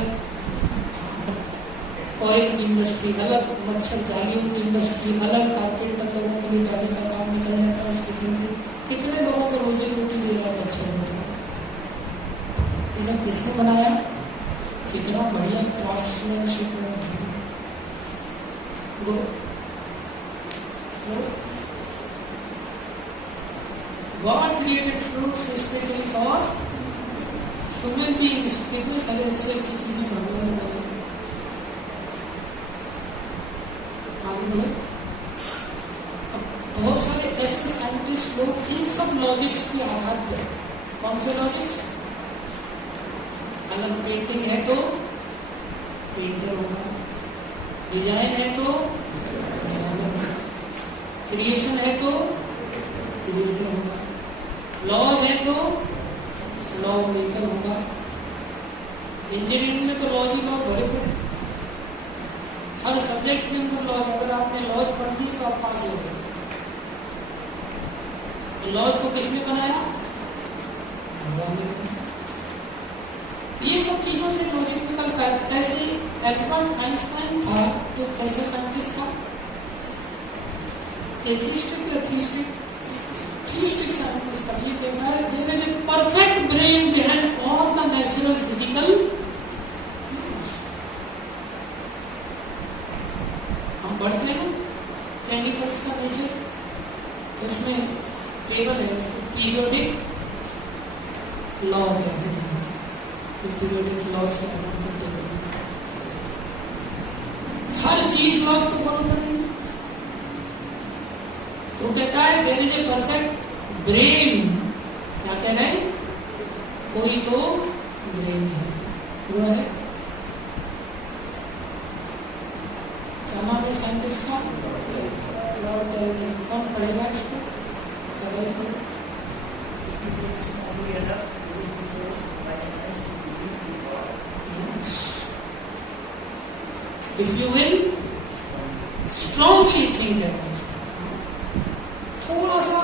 ऑयल की इंडस्ट्री अलग, मच्छर जालियों की इंडस्ट्री अलग, कारपेंटर लोगों के लिए जाली का काम निकल जाता है उसकी जिंदगी। कितने लोगों को रोजी रोटी दे रहा है मच्छर होता है। ये सब किसने बनाया? कितना बढ़िया क्राफ्ट्समैनशिप है। God created fruits especially for human beings। कितने सारे अच्छी अच्छी चीजें भगवान ने बनाई। आगे बढ़े। बहुत सारे ऐसे साइंटिस्ट लोग इन सब लॉजिक्स के आधार पर, कौन से लॉजिक्स? अगर पेंटिंग है तो पेंटर होगा, डिजाइन है तो डिजाइनर, क्रिएशन है तो क्रिएटर होगा, लॉज है तो लॉ मेकर होगा। इंजीनियरिंग में तो लॉज ही लॉ भरे पड़े, हर सब्जेक्ट के अंदर लॉज। अगर आपने लॉज पढ़ दी तो आप पास हो गए। लॉज को किसने बनाया? भगवान ने। ये सब चीजों से लॉजिक निकलता है। ऐसे ही एल्बर्ट आइंस्टाइन था, तो कैसे साइंटिस्ट था? एथिस्टिक साइंटिस्ट था। ये कहता है there is a perfect brain behind all the natural physical. हम पढ़ते हैं कि केमिकल्स का नेचर, तो उसमें टेबल है, उसको पीरियोडिक लॉ कहते हैं। तो पीरियोडिक लॉ से टेबल, हर चीज लॉ को फॉलो कर रही है। तो कहता है there is a perfect brain. क्या कह रहे हैं? कोई तो ब्रेन है, वो है, क्या नाम है साइंटिस्ट का? Lord Kelvin. कौन पढ़ेगा इसको? If you will strongly think about it, थोड़ा सा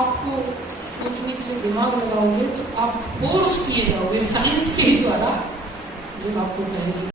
आपको सोचने के लिए दिमाग लगाओगे तो आप फोर्स किए जाओगे साइंस के ही द्वारा, जो आपको कहेगी